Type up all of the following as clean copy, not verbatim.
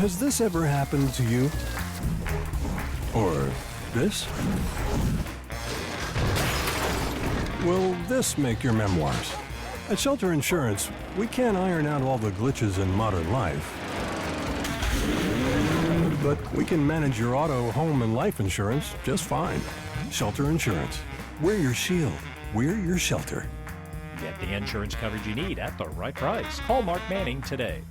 Has this ever happened to you? Or this? Will this make your memoirs? At Shelter Insurance, we can't iron out all the glitches in modern life. But we can manage your auto, home, and life insurance just fine. Shelter Insurance. We're your shield. We're your shelter. Get the insurance coverage you need at the right price. Call Mark Manning today.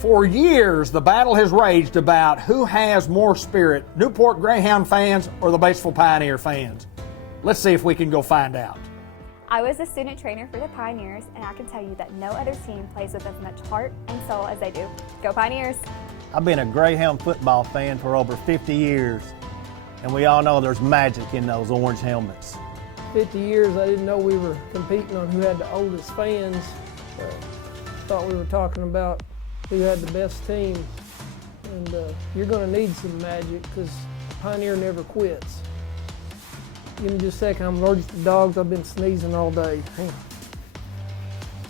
For years, the battle has raged about who has more spirit, Newport Greyhound fans or the Batesville Pioneer fans. Let's see if we can go find out. I was a student trainer for the Pioneers, and I can tell you that no other team plays with as much heart and soul as they do. Go Pioneers! I've been a Greyhound football fan for over 50 years, and we all know there's magic in those orange helmets. 50 years, I didn't know we were competing on who had the oldest fans. Thought we were talking about who had the best team. And you're going to need some magic because Pioneer never quits. Give me just a second, I'm allergic to dogs. I've been sneezing all day. Hang on.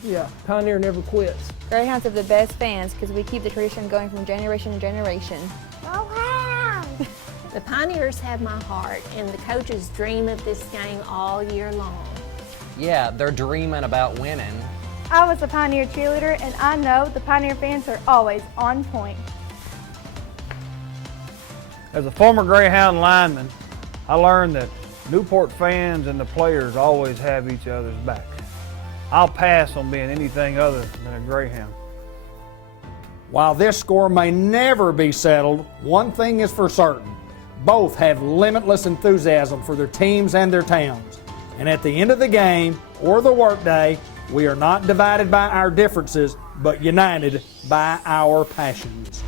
Yeah, Pioneer never quits. Greyhounds have the best fans because we keep the tradition going from generation to generation. Oh, wow! The Pioneers have my heart, and the coaches dream of this game all year long. Yeah, they're dreaming about winning. I was a Pioneer cheerleader, and I know the Pioneer fans are always on point. As a former Greyhound lineman, I learned that Newport fans and the players always have each other's back. I'll pass on being anything other than a Greyhound. While this score may never be settled, one thing is for certain. Both have limitless enthusiasm for their teams and their towns. And at the end of the game or the workday, we are not divided by our differences, but united by our passions.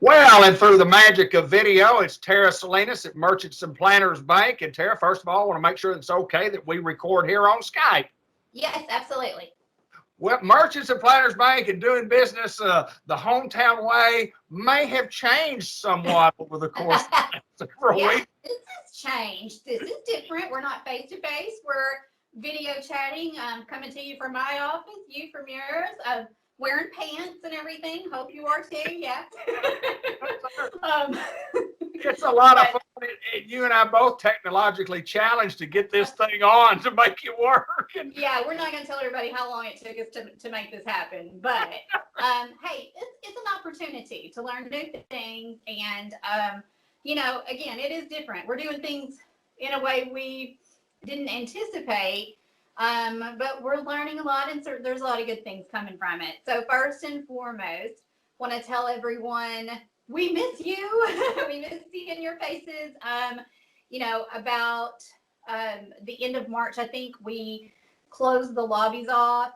Well, and through the magic of video, it's Tara Salinas at Merchants and Planners Bank. And Tara, first of all, I want to make sure it's okay that we record here on Skype. Yes, absolutely. Well, Merchants and Planners Bank and doing business the hometown way may have changed somewhat over the course of several weeks. This has changed. This is different. We're not face to face. We're video chatting. Coming to you from my office, you from yours. Wearing pants and everything. Hope you are too. Yeah. It's a lot of fun. You and I both technologically challenged to get this thing on to make it work. And yeah, we're not going to tell everybody how long it took us to make this happen. But hey, it's an opportunity to learn new things. And, you know, again, it is different. We're doing things in a way we didn't anticipate. But we're learning a lot, and so there's a lot of good things coming from it. So first and foremost, want to tell everyone we miss you. We miss seeing your faces. You know, about the end of March, I think we closed the lobbies off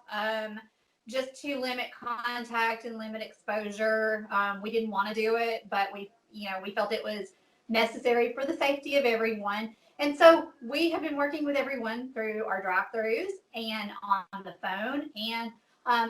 just to limit contact and limit exposure. We didn't want to do it, but we felt it was necessary for the safety of everyone. And so we have been working with everyone through our drive-thrus and on the phone. And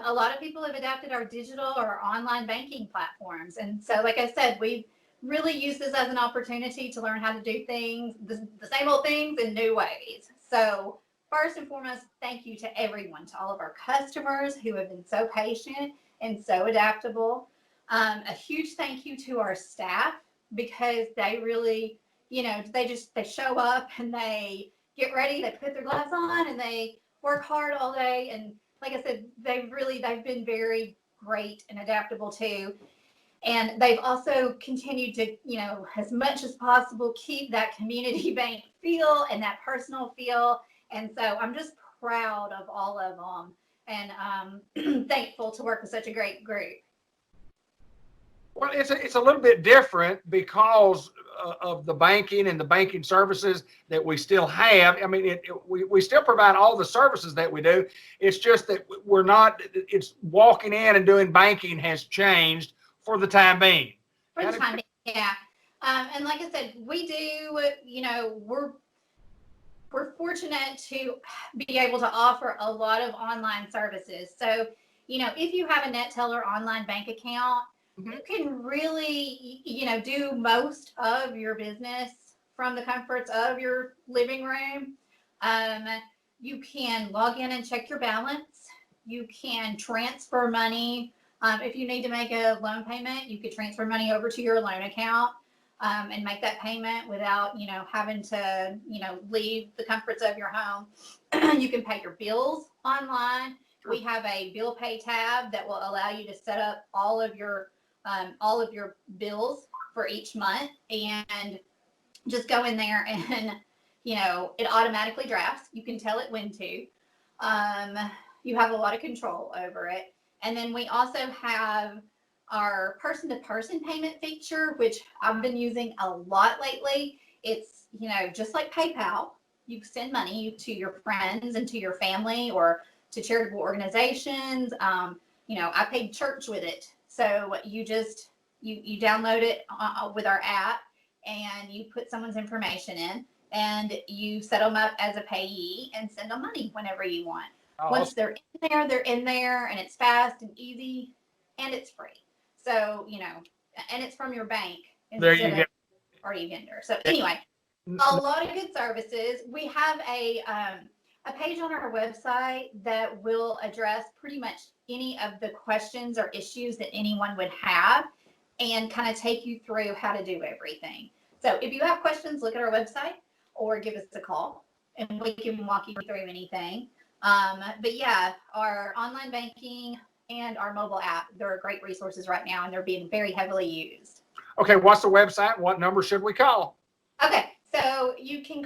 a lot of people have adapted our digital or online banking platforms. And so, like I said, we've really used this as an opportunity to learn how to do things, the same old things in new ways. So first and foremost, thank you to everyone, to all of our customers who have been so patient and so adaptable. A huge thank you to our staff, because they really, you know, they show up and they get ready, they put their gloves on and they work hard all day. And like I said, they've been very great and adaptable too. And they've also continued to, as much as possible, keep that community bank feel and that personal feel. And so I'm just proud of all of them and thankful to work with such a great group. Well, it's a little bit different because of the banking and the banking services that we still have. I mean, we still provide all the services that we do. It's just that we're not, it's walking in and doing banking has changed for the time being. For the time being, yeah. And like I said, we do, we're fortunate to be able to offer a lot of online services. So, if you have a NetTeller online bank account, you can really, do most of your business from the comforts of your living room. You can log in and check your balance. You can transfer money. If you need to make a loan payment, you could transfer money over to your loan account and make that payment without, having to, leave the comforts of your home. You can pay your bills online. We have a bill pay tab that will allow you to set up all of your bills for each month and just go in there and, it automatically drafts. You can tell it when to. You have a lot of control over it. And then we also have our person-to-person payment feature, which I've been using a lot lately. It's, just like PayPal. You send money to your friends and to your family or to charitable organizations. I paid church with it. So you just, you download it with our app and you put someone's information in and you set them up as a payee and send them money whenever you want. Once they're in there and it's fast and easy and it's free. So, and it's from your bank instead of party vendor. So anyway, a lot of good services. We have a page on our website that will address pretty much any of the questions or issues that anyone would have and kind of take you through how to do everything. So if you have questions, look at our website or give us a call and we can walk you through anything. But yeah, our online banking and our mobile app, they're great resources right now and they're being very heavily used. Okay, what's the website? What number should we call? Okay, so you can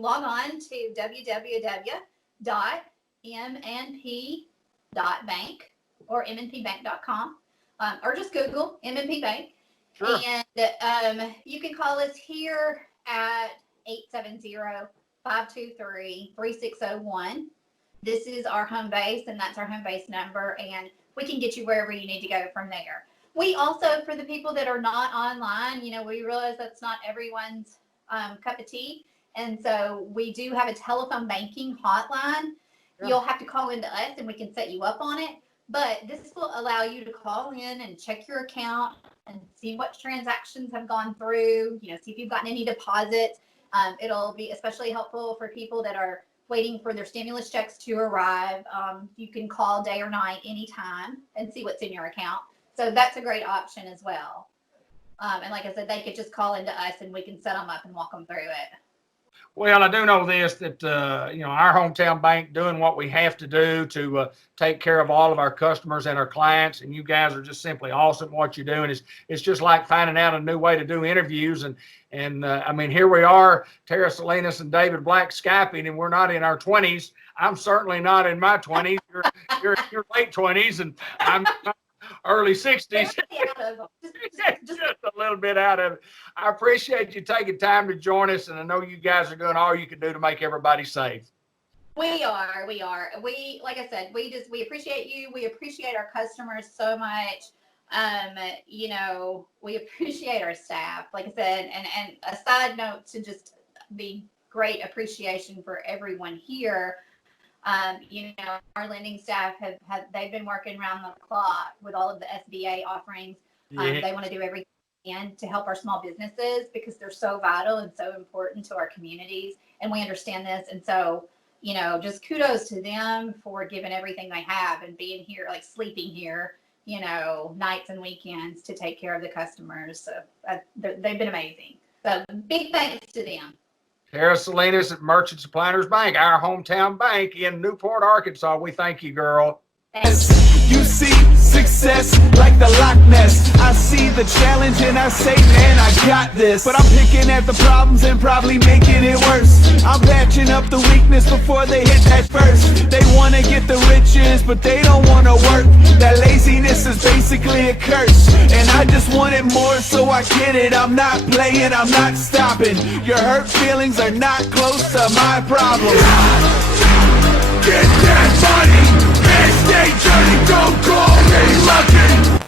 log on to www.mnp.bank or mnpbank.com or just Google MNP Bank. Sure. And you can call us here at 870-523-3601. This is our home base, and that's our home base number, and we can get you wherever you need to go from there. We also, for the people that are not online, we realize that's not everyone's cup of tea, and so we do have a telephone banking hotline. Sure. You'll have to call into us, and we can set you up on it, but this will allow you to call in and check your account and see what transactions have gone through, see if you've gotten any deposits. It'll be especially helpful for people that are waiting for their stimulus checks to arrive. You can call day or night anytime and see what's in your account. So that's a great option as well. And like I said, they could just call into us and we can set them up and walk them through it. Well, I do know this, that, our hometown bank doing what we have to do to take care of all of our customers and our clients. And you guys are just simply awesome at what you're doing. It's just like finding out a new way to do interviews. And here we are, Tara Salinas and David Black Skyping, and we're not in our 20s. I'm certainly not in my 20s. You're in your late 20s, and I'm early 60s. just a little bit out of it. I appreciate you taking time to join us, and I know you guys are doing all you can do to make everybody safe. We are. We, like I said, we appreciate you. We appreciate our customers so much. We appreciate our staff, like I said, and a side note to just the great appreciation for everyone here. Our lending staff they've been working around the clock with all of the SBA offerings. They want to do everything to help our small businesses because they're so vital and so important to our communities. And we understand this. And so, just kudos to them for giving everything they have and being here, like sleeping here, nights and weekends to take care of the customers. So they've been amazing. So big thanks to them. Tara Salinas at Merchants and Planters Bank, our hometown bank in Newport, Arkansas. We thank you, girl. Thanks. You see success like the Loch Ness. I see see the challenge and I say, man, I got this. But I'm picking at the problems and probably making it worse. I'm patching up the weakness before they hit that first. They wanna get the riches, but they don't wanna work. That laziness is basically a curse, and I just want it more, so I get it. I'm not playing, I'm not stopping. Your hurt feelings are not close to my problems. Get that money and stay dirty, don't call me lucky.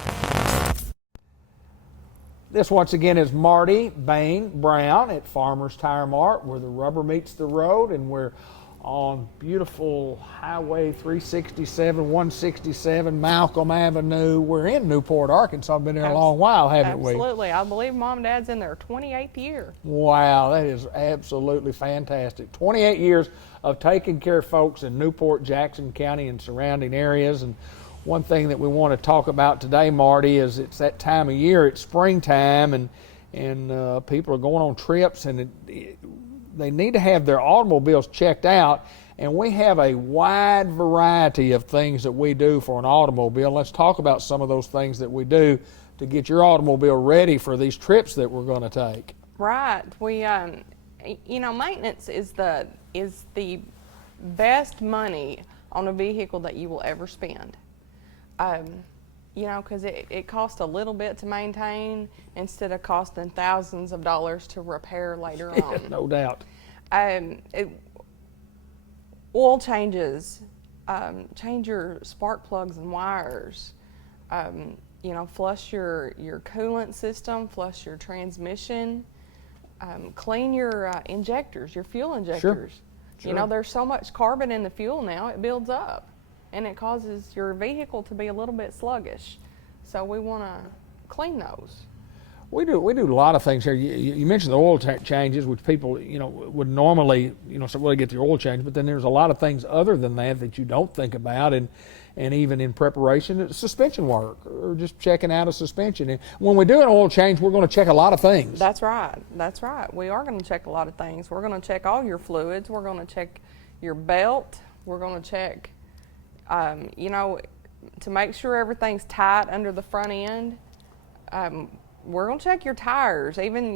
This once again is Marty Bain Brown at Farmers Tire Mart, where the rubber meets the road, and we're on beautiful Highway 367, 167, Malcolm Avenue. We're in Newport, Arkansas. Been there a long while, haven't we? Absolutely. I believe Mom and Dad's in their 28th year. Wow, that is absolutely fantastic. 28 years of taking care of folks in Newport, Jackson County, and surrounding areas. And one thing that we want to talk about today, Marty, is it's that time of year. It's springtime, and people are going on trips, and they need to have their automobiles checked out. And we have a wide variety of things that we do for an automobile. Let's talk about some of those things that we do to get your automobile ready for these trips that we're going to take. Right. We, maintenance is the best money on a vehicle that you will ever spend. Because it costs a little bit to maintain instead of costing thousands of dollars to repair later on. No doubt. Oil changes, change your spark plugs and wires, flush your coolant system, flush your transmission, clean your injectors, your fuel injectors. Sure. There's so much carbon in the fuel now, it builds up, and it causes your vehicle to be a little bit sluggish. So we want to clean those. We do a lot of things here. You mentioned the oil changes, which people would normally so really get the oil change, but then there's a lot of things other than that you don't think about, and even in preparation, suspension work or just checking out a suspension. And when we do an oil change, we're going to check a lot of things. That's right. We are going to check a lot of things. We're going to check all your fluids. We're going to check your belt. We're going to check, to make sure everything's tight under the front end. We're going to check your tires. Even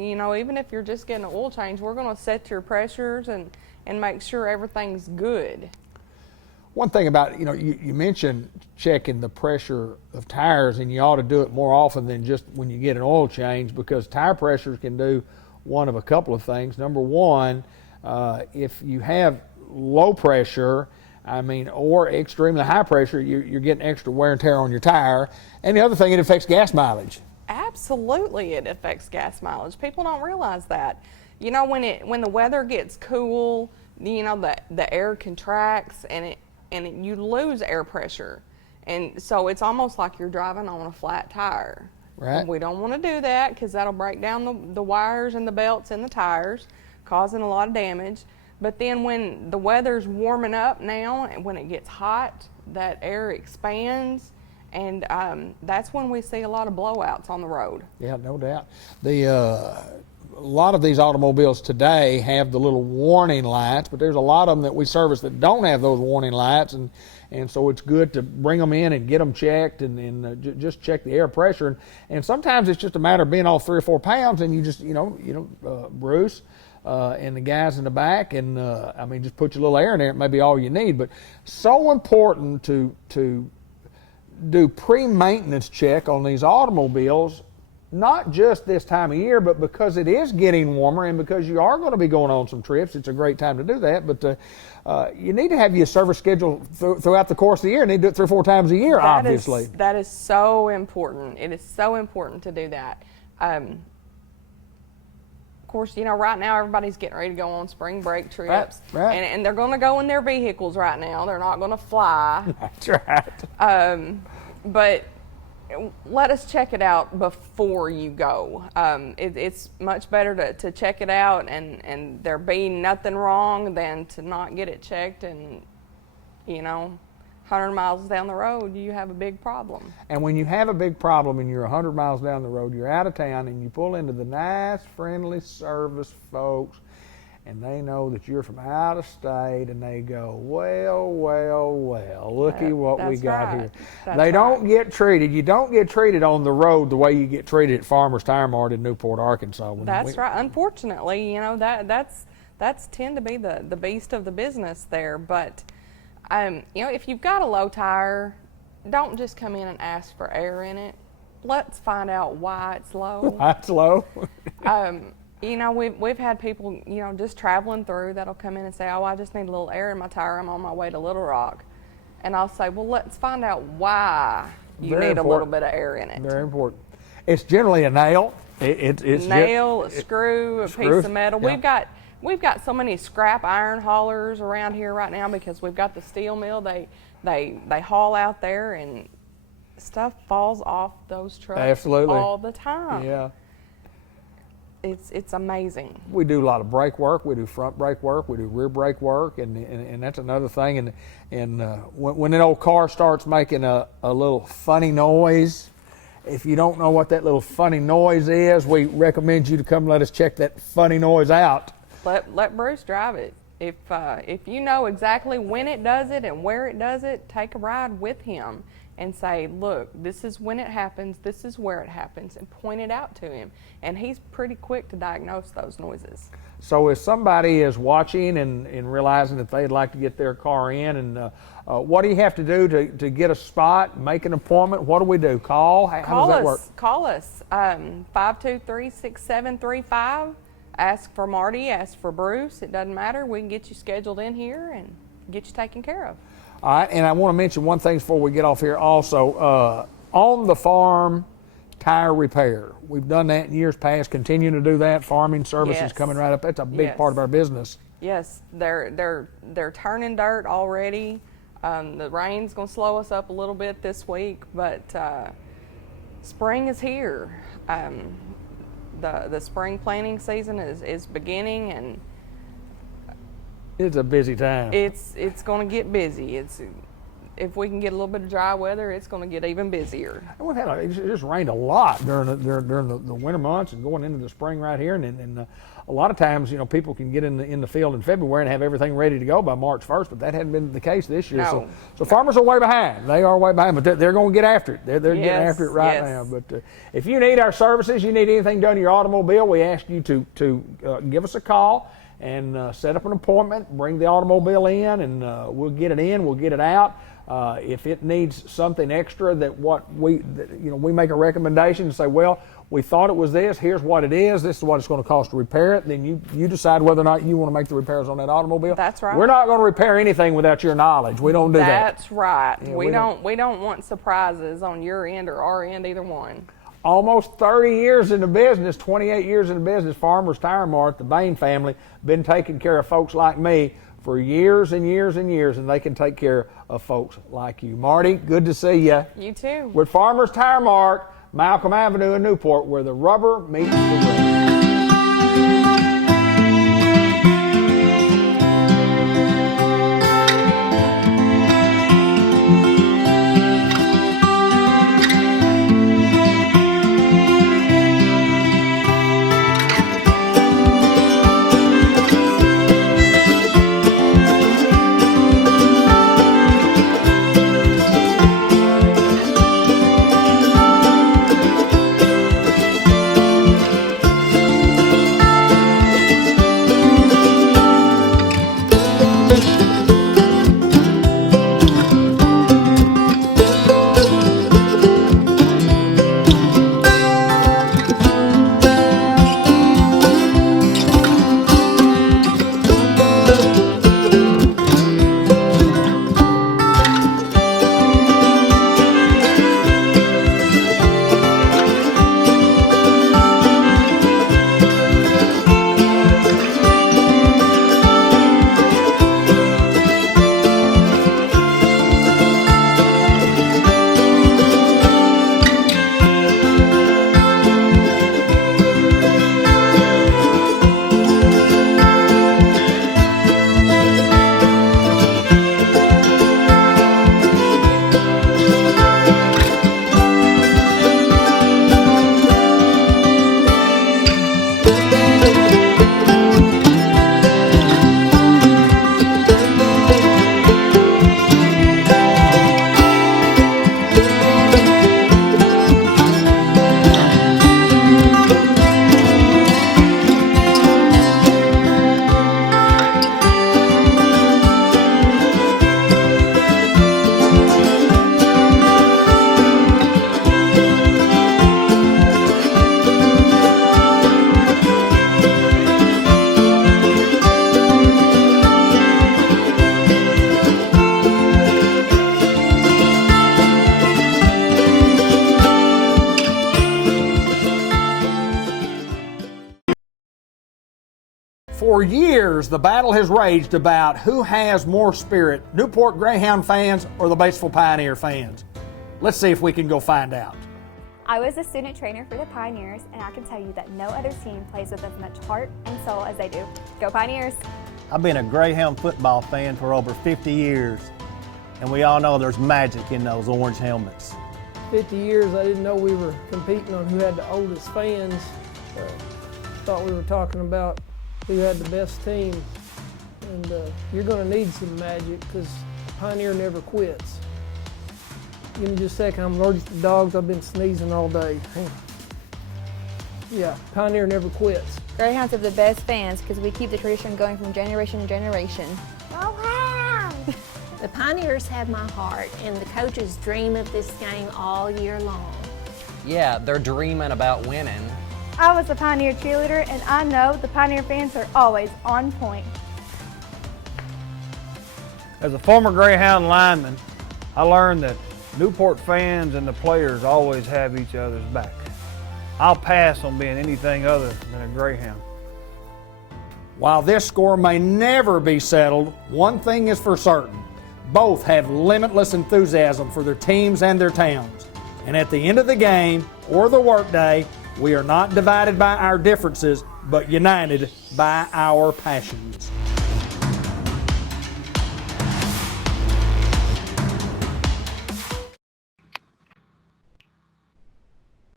if you're just getting an oil change, we're going to set your pressures and make sure everything's good. One thing about, you mentioned checking the pressure of tires, and you ought to do it more often than just when you get an oil change, because tire pressures can do one of a couple of things. Number one, if you have low pressure, or extremely high pressure, you're getting extra wear and tear on your tire. And the other thing, it affects gas mileage. Absolutely, it affects gas mileage. People don't realize that. When the weather gets cool, the air contracts and you lose air pressure, and so it's almost like you're driving on a flat tire. Right. And we don't want to do that, because that'll break down the wires and the belts in the tires, causing a lot of damage. But then when the weather's warming up now, and when it gets hot, that air expands, and that's when we see a lot of blowouts on the road. Yeah, no doubt. A lot of these automobiles today have the little warning lights, but there's a lot of them that we service that don't have those warning lights, and so it's good to bring them in and get them checked and just check the air pressure. And sometimes it's just a matter of being off 3 or 4 pounds, and you just, Bruce and the guys in the back, and just put your little air in there. It may be all you need, but so important to do pre-maintenance check on these automobiles, not just this time of year, but because it is getting warmer and because you are going to be going on some trips. It's a great time to do that, but you need to have your service schedule throughout the course of the year. You need to do it 3 or 4 times a year, obviously. That is so important. It is so important to do that. Of course, right now everybody's getting ready to go on spring break trips. Right. And they're going to go in their vehicles right now. They're not going to fly. That's right. But let us check it out before you go. It's much better to check it out and there be nothing wrong than to not get it checked and, 100 miles down the road, you have a big problem. And when you have a big problem and you're 100 miles down the road, you're out of town, and you pull into the nice, friendly service folks, and they know that you're from out of state, and they go, well, looky what we got here. They don't get treated. You don't get treated on the road the way you get treated at Farmers Tire Mart in Newport, Arkansas. That's right. Unfortunately, that's tend to be the beast of the business there. But if you've got a low tire, don't just come in and ask for air in it. Let's find out why it's low. Why it's low? We've had people, just traveling through that'll come in and say, oh, I just need a little air in my tire. I'm on my way to Little Rock. And I'll say, well, let's find out why you need a little bit of air in it. Very important. It's generally a nail. It's nail, a screw, a piece of metal. Yeah. We've got so many scrap iron haulers around here right now because we've got the steel mill. They haul out there and stuff falls off those trucks Absolutely. all the time. Yeah. It's amazing. We do a lot of brake work. We do front brake work. We do rear brake work, and that's another thing. And when an old car starts making a little funny noise, if you don't know what that little funny noise is, we recommend you to come let us check that funny noise out. Let Bruce drive it. If you know exactly when it does it and where it does it, take a ride with him and say, look, this is when it happens, this is where it happens, and point it out to him. And he's pretty quick to diagnose those noises. So if somebody is watching and realizing that they'd like to get their car in, and what do you have to do to get a spot, make an appointment? What do we do? Call? How does that work? Call us, 523-6735. Ask for Marty, ask for Bruce. It doesn't matter. We can get you scheduled in here and get you taken care of. All right, and I want to mention one thing before we get off here also. On the farm tire repair. We've done that in years past, continuing to do that. Farming services coming right up. That's a big part of our business. Yes, they're turning dirt already. The rain's going to slow us up a little bit this week, but spring is here. The spring planting season is beginning, and it's a busy time. It's going to get busy. If we can get a little bit of dry weather, it's going to get even busier. It just rained a lot during the winter months and going into the spring right here, and a lot of times, people can get in the field in February and have everything ready to go by March 1st, but that hadn't been the case this year. No. So farmers are way behind. They are way behind, but they're going to get after it. They're getting after it right now. But if you need our services, you need anything done to your automobile, we ask you to give us a call and set up an appointment, bring the automobile in, and we'll get it in, we'll get it out. If it needs something extra that we make a recommendation and say, well, we thought it was this, here's what it is, this is what it's going to cost to repair it, then you decide whether or not you want to make the repairs on that automobile. That's right. We're not going to repair anything without your knowledge. We don't do that. That's right. Yeah, we don't want surprises on your end or our end, either one. Almost 30 years in the business, 28 years in the business, Farmers Tire Mart, the Bain family, been taking care of folks like me for years and years and years, and they can take care of folks like you. Marty, good to see you. You too. We're at Farmers Tire Mart, Malcolm Avenue in Newport, where the rubber meets the road. For years, the battle has raged about who has more spirit, Newport Greyhound fans or the Batesville Pioneer fans. Let's see if we can go find out. I was a student trainer for the Pioneers, and I can tell you that no other team plays with as much heart and soul as they do. Go Pioneers! I've been a Greyhound football fan for over 50 years, and we all know there's magic in those orange helmets. 50 years, I didn't know we were competing on who had the oldest fans. Thought we were talking about who had the best team. And you're going to need some magic because Pioneer never quits. Give me just a second, I'm allergic to dogs. I've been sneezing all day. Hang on. Yeah, Pioneer never quits. Greyhounds have the best fans because we keep the tradition going from generation to generation. The Pioneers have my heart, and the coaches dream of this game all year long. Yeah, they're dreaming about winning. I was a Pioneer cheerleader, and I know the Pioneer fans are always on point. As a former Greyhound lineman, I learned that Newport fans and the players always have each other's back. I'll pass on being anything other than a Greyhound. While this score may never be settled, one thing is for certain. Both have limitless enthusiasm for their teams and their towns. And at the end of the game or the workday, we are not divided by our differences, but united by our passions.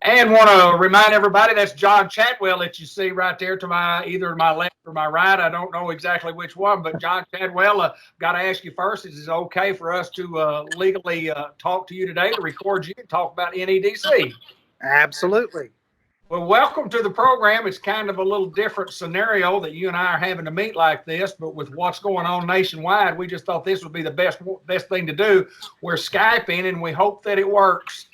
And want to remind everybody that's John Chadwell that you see right there to my either my left or my right. I don't know exactly which one, but John Chadwell, got to ask you first, is it okay for us to legally talk to you today, to record you and talk about NEDC? Absolutely. Well, welcome to the program. It's kind of a little different scenario that you and I are having to meet like this, but with what's going on nationwide, we just thought this would be the best thing to do. We're Skyping, and we hope that it works.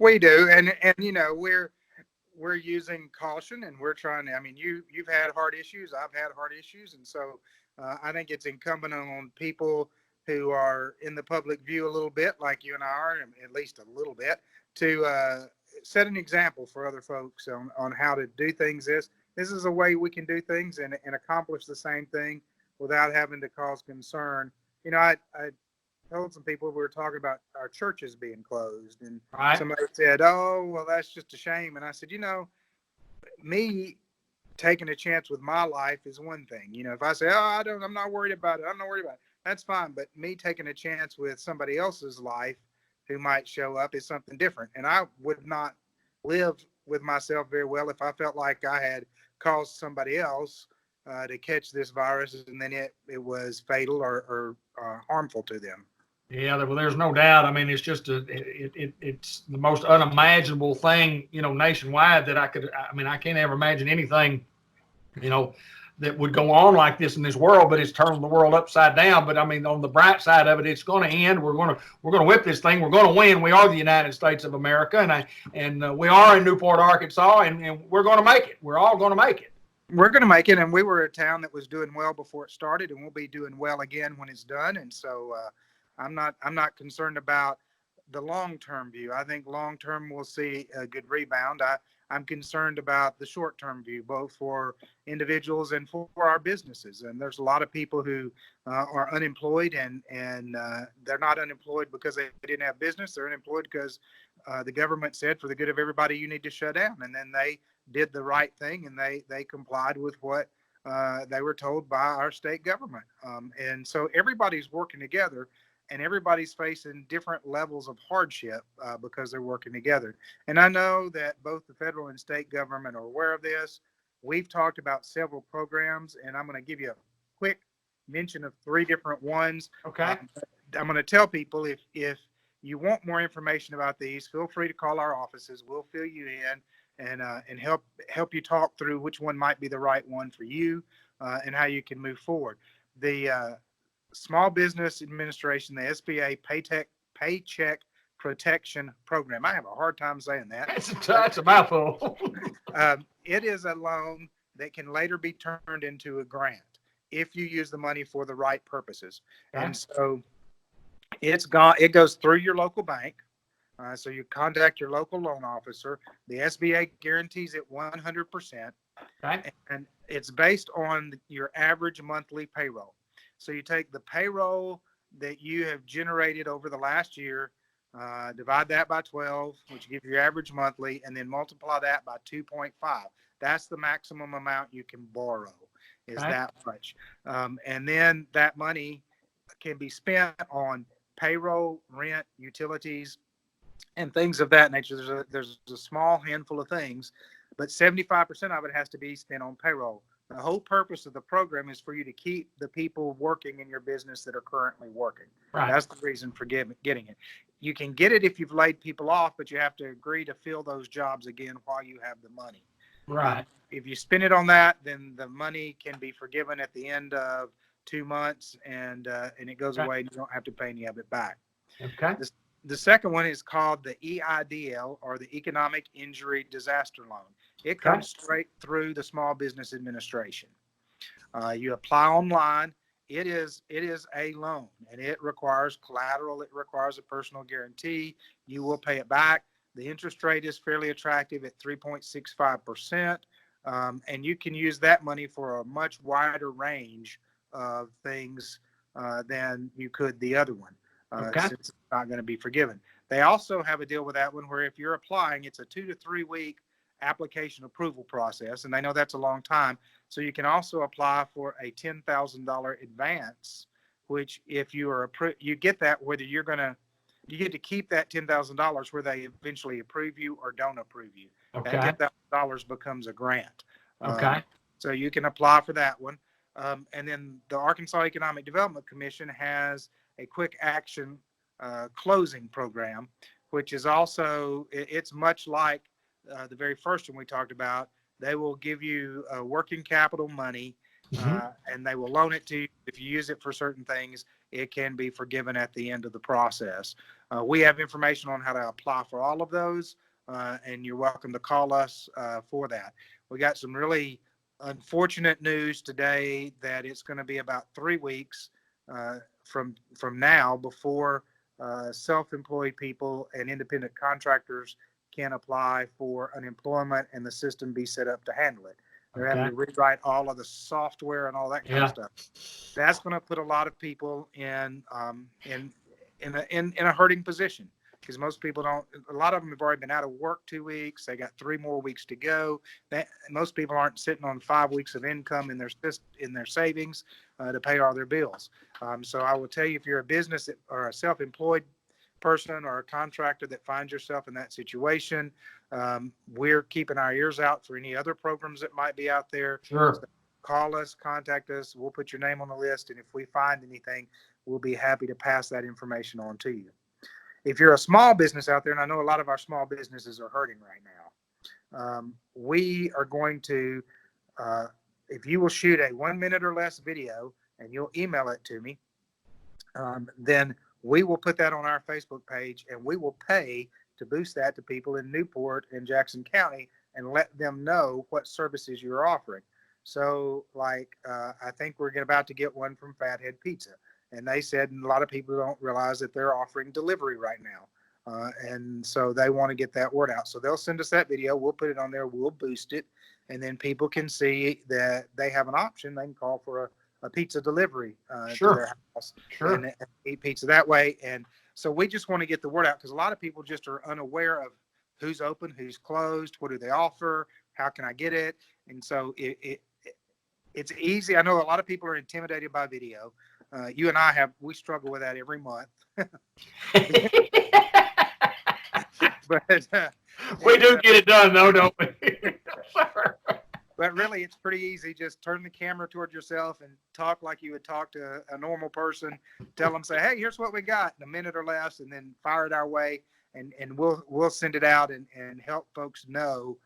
We do, and you know, we're using caution, and we're trying to. I mean, you've had heart issues, I've had heart issues, and so I think it's incumbent on people who are in the public view a little bit, like you and I are, at least a little bit, to set an example for other folks on how to do things. This is a way we can do things and accomplish the same thing without having to cause concern. You know, I told some people we were talking about our churches being closed, and somebody said, "Oh, well, that's just a shame." And I said, you know, me taking a chance with my life is one thing. You know, if I say, "Oh, I'm not worried about it. I'm not worried about it," that's fine. But me taking a chance with somebody else's life who might show up is something different. And I would not live with myself very well if I felt like I had caused somebody else to catch this virus, and then it was fatal or harmful to them. Yeah, well, there's no doubt. I mean, it's just it's the most unimaginable thing, you know, nationwide that I can't ever imagine anything, you know, that would go on like this in this world, but it's turned the world upside down. But I mean, on the bright side of it, it's going to end. We're going to whip this thing. We're going to win. We are the United States of America, and we are in Newport, Arkansas, and we're going to make it. We're all going to make it. We're going to make it, and we were a town that was doing well before it started, and we'll be doing well again when it's done. And so I'm not concerned about the long-term view. I think long-term we'll see a good rebound. I'm concerned about the short-term view, both for individuals and for our businesses. And there's a lot of people who are unemployed, and they're not unemployed because they didn't have business. They're unemployed because the government said, for the good of everybody, you need to shut down. And then they did the right thing, and they complied with what they were told by our state government. And so everybody's working together, and everybody's facing different levels of hardship because they're working together. And I know that both the federal and state government are aware of this. We've talked about several programs, and I'm going to give you a quick mention of 3 different ones. Okay. I'm going to tell people if you want more information about these, feel free to call our offices. We'll fill you in and help you talk through which one might be the right one for you and how you can move forward. The Small Business Administration, the SBA Paycheck Protection Program. I have a hard time saying that. That's a mouthful. It is a loan that can later be turned into a grant if you use the money for the right purposes. Okay. And so it goes through your local bank. So you contact your local loan officer. The SBA guarantees it 100%. Okay. And it's based on your average monthly payroll. So you take the payroll that you have generated over the last year, divide that by 12, which gives you your average monthly, and then multiply that by 2.5. That's the maximum amount you can borrow, is Okay. that much. And then that money can be spent on payroll, rent, utilities, and things of that nature. There's a small handful of things, but 75% of it has to be spent on payroll. The whole purpose of the program is for you to keep the people working in your business that are currently working. Right. That's the reason for getting it. You can get it if you've laid people off, but you have to agree to fill those jobs again while you have the money. Right. If you spend it on that, then the money can be forgiven at the end of 2 months, and it goes Okay. away, and you don't have to pay any of it back. Okay. The second one is called the EIDL, or the Economic Injury Disaster Loan. It comes straight through the Small Business Administration. You apply online. It is a loan, and it requires collateral. It requires a personal guarantee. You will pay it back. The interest rate is fairly attractive at 3.65%, and you can use that money for a much wider range of things than you could the other one, since it's not going to be forgiven. They also have a deal with that one where if you're applying, it's a 2 to 3 week application approval process, and they know that's a long time. So you can also apply for a $10,000 advance, which if you are you get that whether you get to keep that $10,000 where they eventually approve you or don't approve you. Okay. That $10,000 becomes a grant. Okay. So you can apply for that one. And then the Arkansas Economic Development Commission has a quick action closing program, which is also, it's much like the very first one we talked about. They will give you working capital money, and they will loan it to you. If you use it for certain things, it can be forgiven at the end of the process. We have information on how to apply for all of those, and you're welcome to call us for that. We got some really unfortunate news today that it's going to be about 3 weeks from now before self-employed people and independent contractors can apply for unemployment and the system be set up to handle it. They're having to rewrite all of the software and all that kind of stuff. That's going to put a lot of people in a hurting position, because most people don't. A lot of them have already been out of work 2 weeks. They got 3 more weeks to go. Most people aren't sitting on 5 weeks of income in their savings to pay all their bills. So I will tell you, if you're a business or a self-employed person or a contractor that finds yourself in that situation, we're keeping our ears out for any other programs that might be out there. Sure. So call us, contact us. We'll put your name on the list, and if we find anything, we'll be happy to pass that information on to you. If you're a small business out there, and I know a lot of our small businesses are hurting right now, we are going to, if you will shoot a 1 minute or less video and you'll email it to me, then we will put that on our Facebook page, and we will pay to boost that to people in Newport and Jackson County and let them know what services you're offering. So, like, I think we're about to get one from Fathead Pizza, and they said a lot of people don't realize that they're offering delivery right now, and so they want to get that word out. So they'll send us that video. We'll put it on there. We'll boost it, and then people can see that they have an option. They can call for a pizza delivery to their house and eat pizza that way. And so we just want to get the word out, because a lot of people just are unaware of who's open, who's closed, what do they offer, how can I get it. And so it's easy. I know a lot of people are intimidated by video. You and we struggle with that every month. But we do get it done though, don't we? But really, it's pretty easy. Just turn the camera toward yourself and talk like you would talk to a normal person. Tell them, say, hey, here's what we got in a minute or less, and then fire it our way, and we'll send it out and help folks know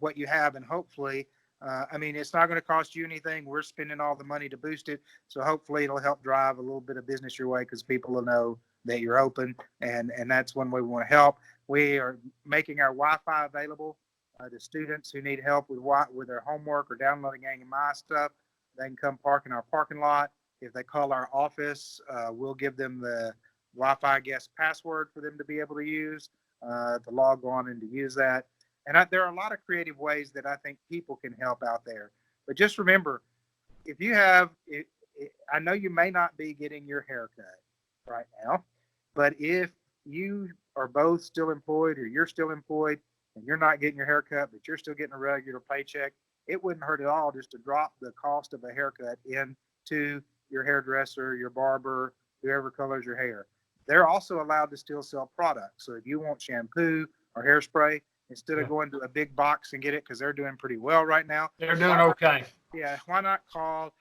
what you have. And hopefully, I mean, it's not going to cost you anything. We're spending all the money to boost it. So hopefully it'll help drive a little bit of business your way, because people will know that you're open. And that's one way we want to help. We are making our Wi-Fi available to students who need help with their homework or downloading AMI stuff. They can come park in our parking lot. If they call our office, we'll give them the Wi-Fi guest password for them to be able to use, to log on and to use that. there are a lot of creative ways that I think people can help out there. But just remember, if you have, I know you may not be getting your hair cut right now, but if you are both still employed or you're still employed and you're not getting your hair cut, but you're still getting a regular paycheck, it wouldn't hurt at all just to drop the cost of a haircut into your hairdresser, your barber, whoever colors your hair. They're also allowed to still sell products. So if you want shampoo or hairspray, instead of going to a big box and get it, because they're doing pretty well right now. They're doing okay. Yeah, why not call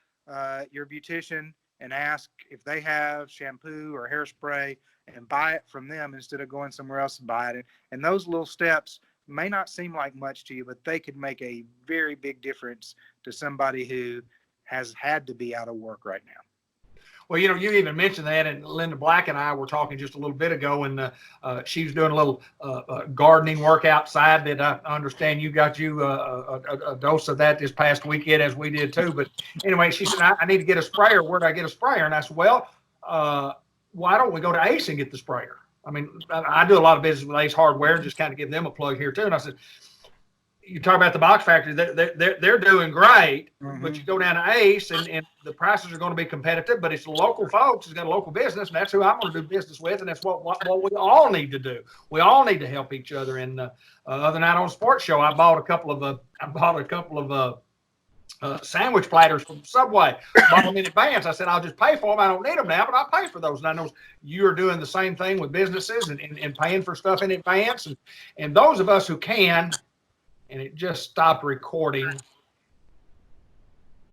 your beautician and ask if they have shampoo or hairspray and buy it from them instead of going somewhere else and buy it. And those little steps may not seem like much to you, but they could make a very big difference to somebody who has had to be out of work right now. Well, you even mentioned that, and Linda Black and I were talking just a little bit ago, and she was doing a little gardening work outside that I understand you got a dose of that this past weekend, as we did too. But anyway, she said, I need to get a sprayer. Where do I get a sprayer? And I said, well, why don't we go to Ace and get the sprayer? I mean, I do a lot of business with Ace Hardware, and just kind of give them a plug here too. And I said, you talk about the box factory, they're doing great, but you go down to Ace and the prices are going to be competitive, but it's the local folks who's got a local business, and that's who I'm going to do business with, and that's what we all need to do. We all need to help each other. And other night on a sports show, I bought a couple of sandwich platters from Subway. Bought them in advance. I said, I'll just pay for them. I don't need them now, but I'll pay for those. And I know you're doing the same thing with businesses and paying for stuff in advance. And those of us who can, and it just stopped recording.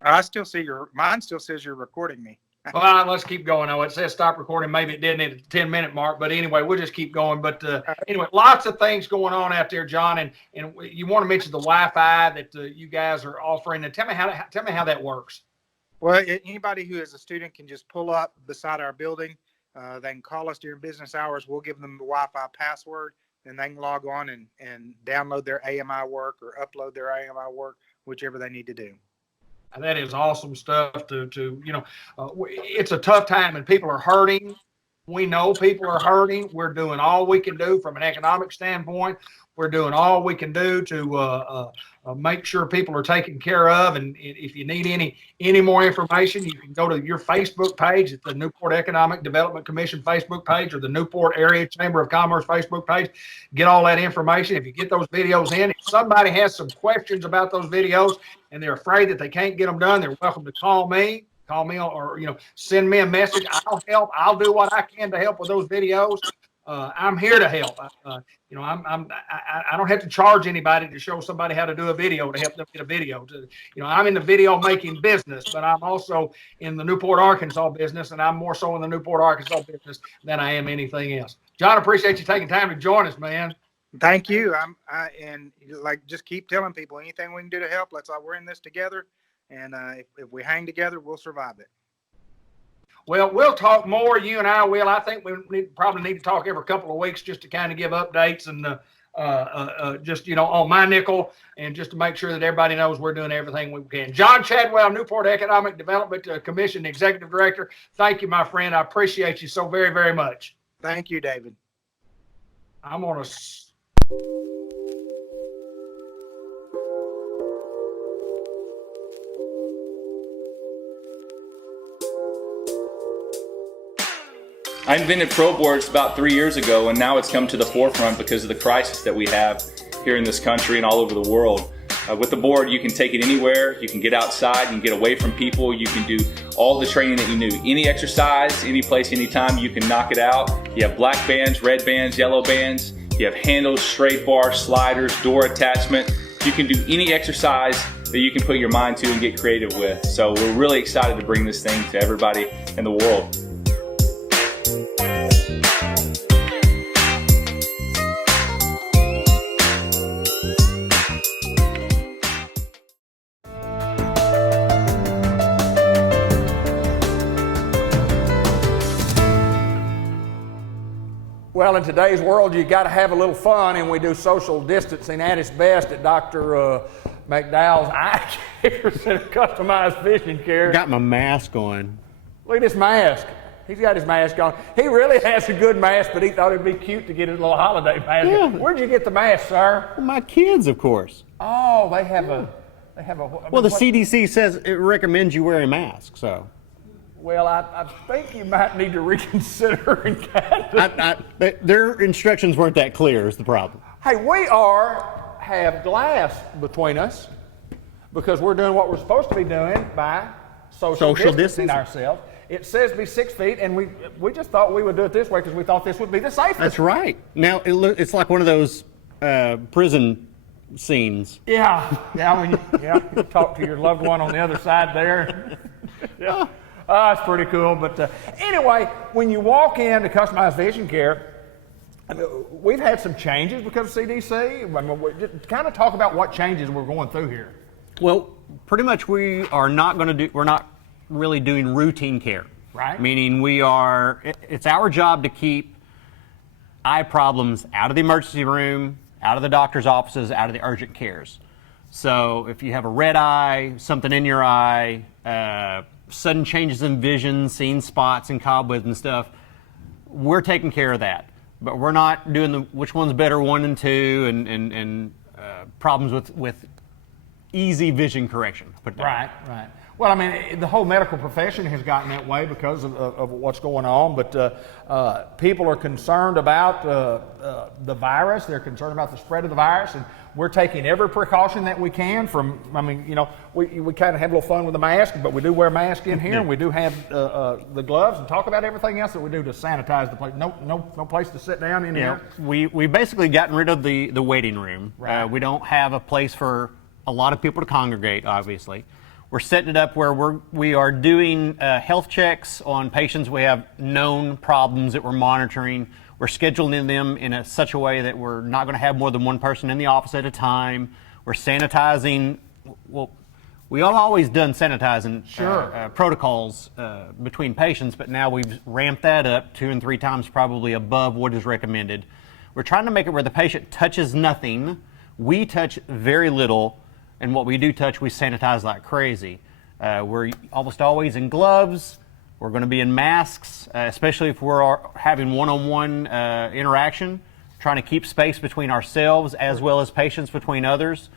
I still see mine still says you're recording me. Well, let's keep going. Oh, it says stop recording. Maybe it didn't at the 10-minute mark, but anyway, we'll just keep going. But anyway, lots of things going on out there, John, and you want to mention the Wi-Fi that you guys are offering. And tell me how that works. Well, anybody who is a student can just pull up beside our building. They can call us during business hours. We'll give them the Wi-Fi password. And they can log on and download their AMI work or upload their AMI work, whichever they need to do. And that is awesome stuff it's a tough time and people are hurting. We know people are hurting. We're doing all we can do from an economic standpoint. We're doing all we can do to make sure people are taken care of. And if you need any more information, you can go to your Facebook page. It's the Newport Economic Development Commission Facebook page or the Newport Area Chamber of Commerce Facebook page. Get all that information. If you get those videos in, if somebody has some questions about those videos and they're afraid that they can't get them done, they're welcome to call me or send me a message. I'll help. I'll do what I can to help with those videos. I'm here to help. I don't have to charge anybody to show somebody how to do a video to help them get a video. I'm in the video making business, but I'm also in the Newport, Arkansas business, and I'm more so in the Newport, Arkansas business than I am anything else. John, appreciate you taking time to join us, man. Thank you. Just keep telling people anything we can do to help. We're in this together, and if we hang together, we'll survive it. Well, we'll talk more. You and I will. I think we probably need to talk every couple of weeks just to kind of give updates and on my nickel and just to make sure that everybody knows we're doing everything we can. John Chadwell, Newport Economic Development Commission Executive Director. Thank you, my friend. I appreciate you so very, very much. Thank you, David. I'm going to... I invented Pro Boards about 3 years ago, and now it's come to the forefront because of the crisis that we have here in this country and all over the world. With the board, you can take it anywhere, you can get outside, you can get away from people, you can do all the training that you need. Any exercise, any place, anytime, you can knock it out. You have black bands, red bands, yellow bands, you have handles, straight bars, sliders, door attachment. You can do any exercise that you can put your mind to and get creative with. So we're really excited to bring this thing to everybody in the world. Well, in today's world, you got to have a little fun, and we do social distancing at its best at Dr. McDowell's Eye Care and Customized Fishing Care. Got my mask on. Look at this mask. He's got his mask on. He really has a good mask, but he thought it'd be cute to get his little holiday mask. Yeah. Where'd you get the mask, sir? Well, my kids, of course. Oh, they have a. Well, the CDC says it recommends you wear a mask, so. Well, I think you might need to reconsider and their instructions weren't that clear is the problem. Hey, we have glass between us because we're doing what we're supposed to be doing by social distancing ourselves. It says be 6 feet, and we just thought we would do it this way because we thought this would be the safest. That's right. Now, it's like one of those prison scenes. Yeah, when you talk to your loved one on the other side there. Yeah. It's pretty cool. But anyway, when you walk into customized vision care, we've had some changes because of CDC. Just kind of talk about what changes we're going through here. Well, pretty much we're not really doing routine care. Right. Meaning it's our job to keep eye problems out of the emergency room, out of the doctor's offices, out of the urgent cares. So if you have a red eye, something in your eye, sudden changes in vision, seeing spots and cobwebs and stuff, we're taking care of that. But we're not doing the which one's better 1 and 2 and problems with easy vision correction. Right. Well, I mean, the whole medical profession has gotten that way because of what's going on, but people are concerned about the virus. They're concerned about the spread of the virus, and we're taking every precaution that we can we kind of have a little fun with the mask, but we do wear masks in here, and we do have the gloves and talk about everything else that we do to sanitize the place. No place to sit down in here. We basically gotten rid of the waiting room. Right. We don't have a place for a lot of people to congregate, obviously. We're setting it up where we are doing health checks on patients we have known problems that we're monitoring. We're scheduling them in such a way that we're not going to have more than one person in the office at a time. We're sanitizing. Well, we all always done sanitizing protocols between patients, but now we've ramped that up 2 and 3 times probably above what is recommended. We're trying to make it where the patient touches nothing. We touch very little. And what we do touch, we sanitize like crazy. We're almost always in gloves. We're going to be in masks, especially if we're having one-on-one interaction, trying to keep space between ourselves as well as patients between others.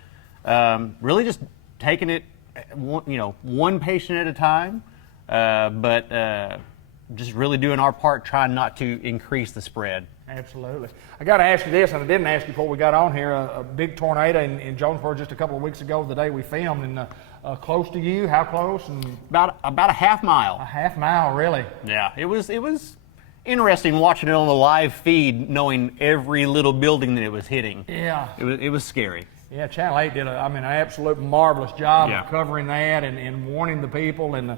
Really just taking it, one patient at a time, but just really doing our part, trying not to increase the spread. Absolutely. I got to ask you this, and I didn't ask you before we got on here. A big tornado in Jonesboro just a couple of weeks ago, the day we filmed, and close to you. How close? And about a half mile. A half mile, really? Yeah. It was interesting watching it on the live feed, knowing every little building that it was hitting. Yeah. It was scary. Yeah, Channel 8 did an absolute marvelous job of covering that and warning the people. And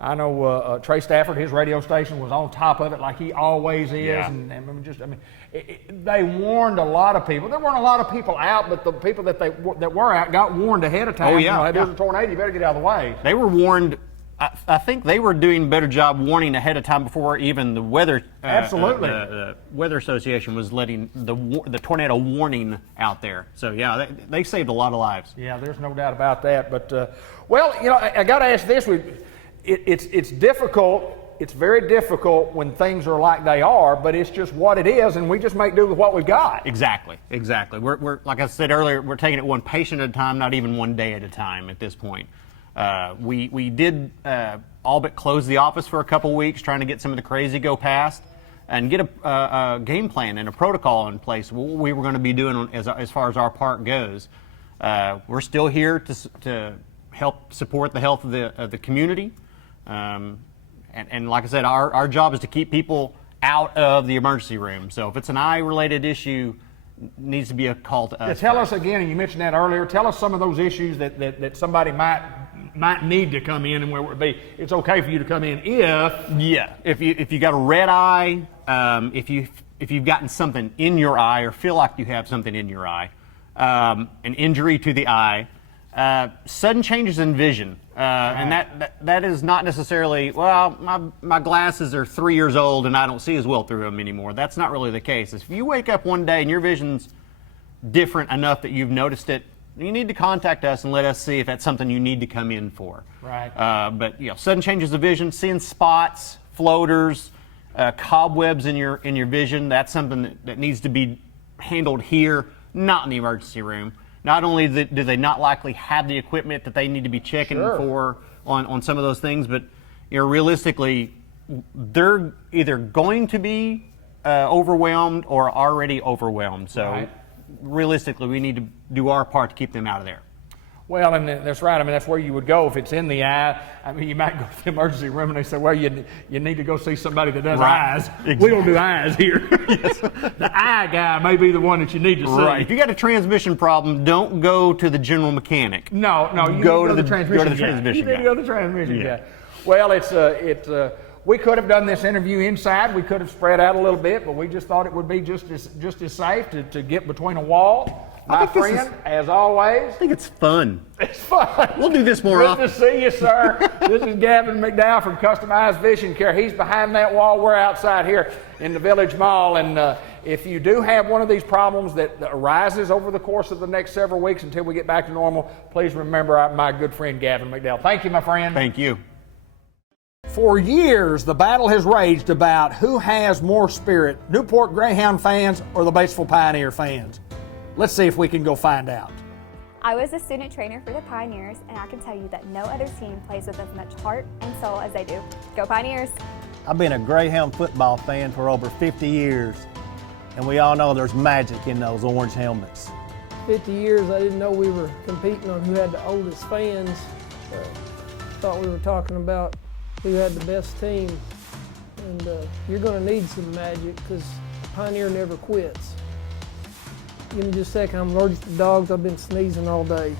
I know Trey Stafford, his radio station, was on top of it like he always is. Yeah. They warned a lot of people. There weren't a lot of people out, but the people that were out got warned ahead of time. Oh, yeah. There's a tornado, you better get out of the way. They were warned. I think they were doing a better job warning ahead of time before even the weather. Absolutely. The Weather Association was letting the tornado warning out there. So yeah, they saved a lot of lives. Yeah, there's no doubt about that. But I got to ask this: it's difficult. It's very difficult when things are like they are, but it's just what it is, and we just make do with what we've got. Exactly. We're like I said earlier, we're taking it one patient at a time, not even one day at a time at this point. We did all but close the office for a couple weeks, trying to get some of the crazy go past and get a game plan and a protocol in place. What we were going to be doing as far as our part goes. We're still here to help support the health of the community. And like I said, our job is to keep people out of the emergency room. So if it's an eye-related issue, needs to be a call to us. Tell us again, and you mentioned that earlier, tell us some of those issues that somebody might need to come in and where it would be. It's okay for you to come in if you got a red eye, if you've gotten something in your eye or feel like you have something in your eye, an injury to the eye, sudden changes in vision, and that is not necessarily, well, my glasses are 3 years old and I don't see as well through them anymore. That's not really the case. If you wake up one day and your vision's different enough that you've noticed it, you need to contact us and let us see if that's something you need to come in for. Right. But sudden changes of vision, seeing spots, floaters, cobwebs in your vision. That's something that needs to be handled here, not in the emergency room. Not only do they not likely have the equipment that they need to be checking for on some of those things, but realistically, they're either going to be overwhelmed or already overwhelmed. So realistically, we need to do our part to keep them out of there. Well, and that's right. I mean, that's where you would go if it's in the eye. I mean, you might go to the emergency room and they say, well, you need to go see somebody that does eyes. Exactly. We don't do eyes here. The eye guy may be the one that you need to see. Right. If you got a transmission problem, don't go to the general mechanic. No, you go need to the transmission guy. You need to go to the transmission guy. Well, we could have done this interview inside. We could have spread out a little bit, but we just thought it would be just as safe to get between a wall. My friend, as always. I think it's fun. It's fun. We'll do this more often. Good to see you, sir. This is Gavin McDowell from Customized Vision Care. He's behind that wall. We're outside here in the Village Mall. And if you do have one of these problems that arises over the course of the next several weeks until we get back to normal, please remember my good friend Gavin McDowell. Thank you, my friend. Thank you. For years, the battle has raged about who has more spirit, Newport Greyhound fans or the Batesville Pioneer fans. Let's see if we can go find out. I was a student trainer for the Pioneers, and I can tell you that no other team plays with as much heart and soul as they do. Go Pioneers! I've been a Greyhound football fan for over 50 years, and we all know there's magic in those orange helmets. 50 years, I didn't know we were competing on who had the oldest fans. Thought we were talking about who had the best team. And you're going to need some magic because Pioneer never quits. Give me just a second. I'm allergic to dogs. I've been sneezing all day.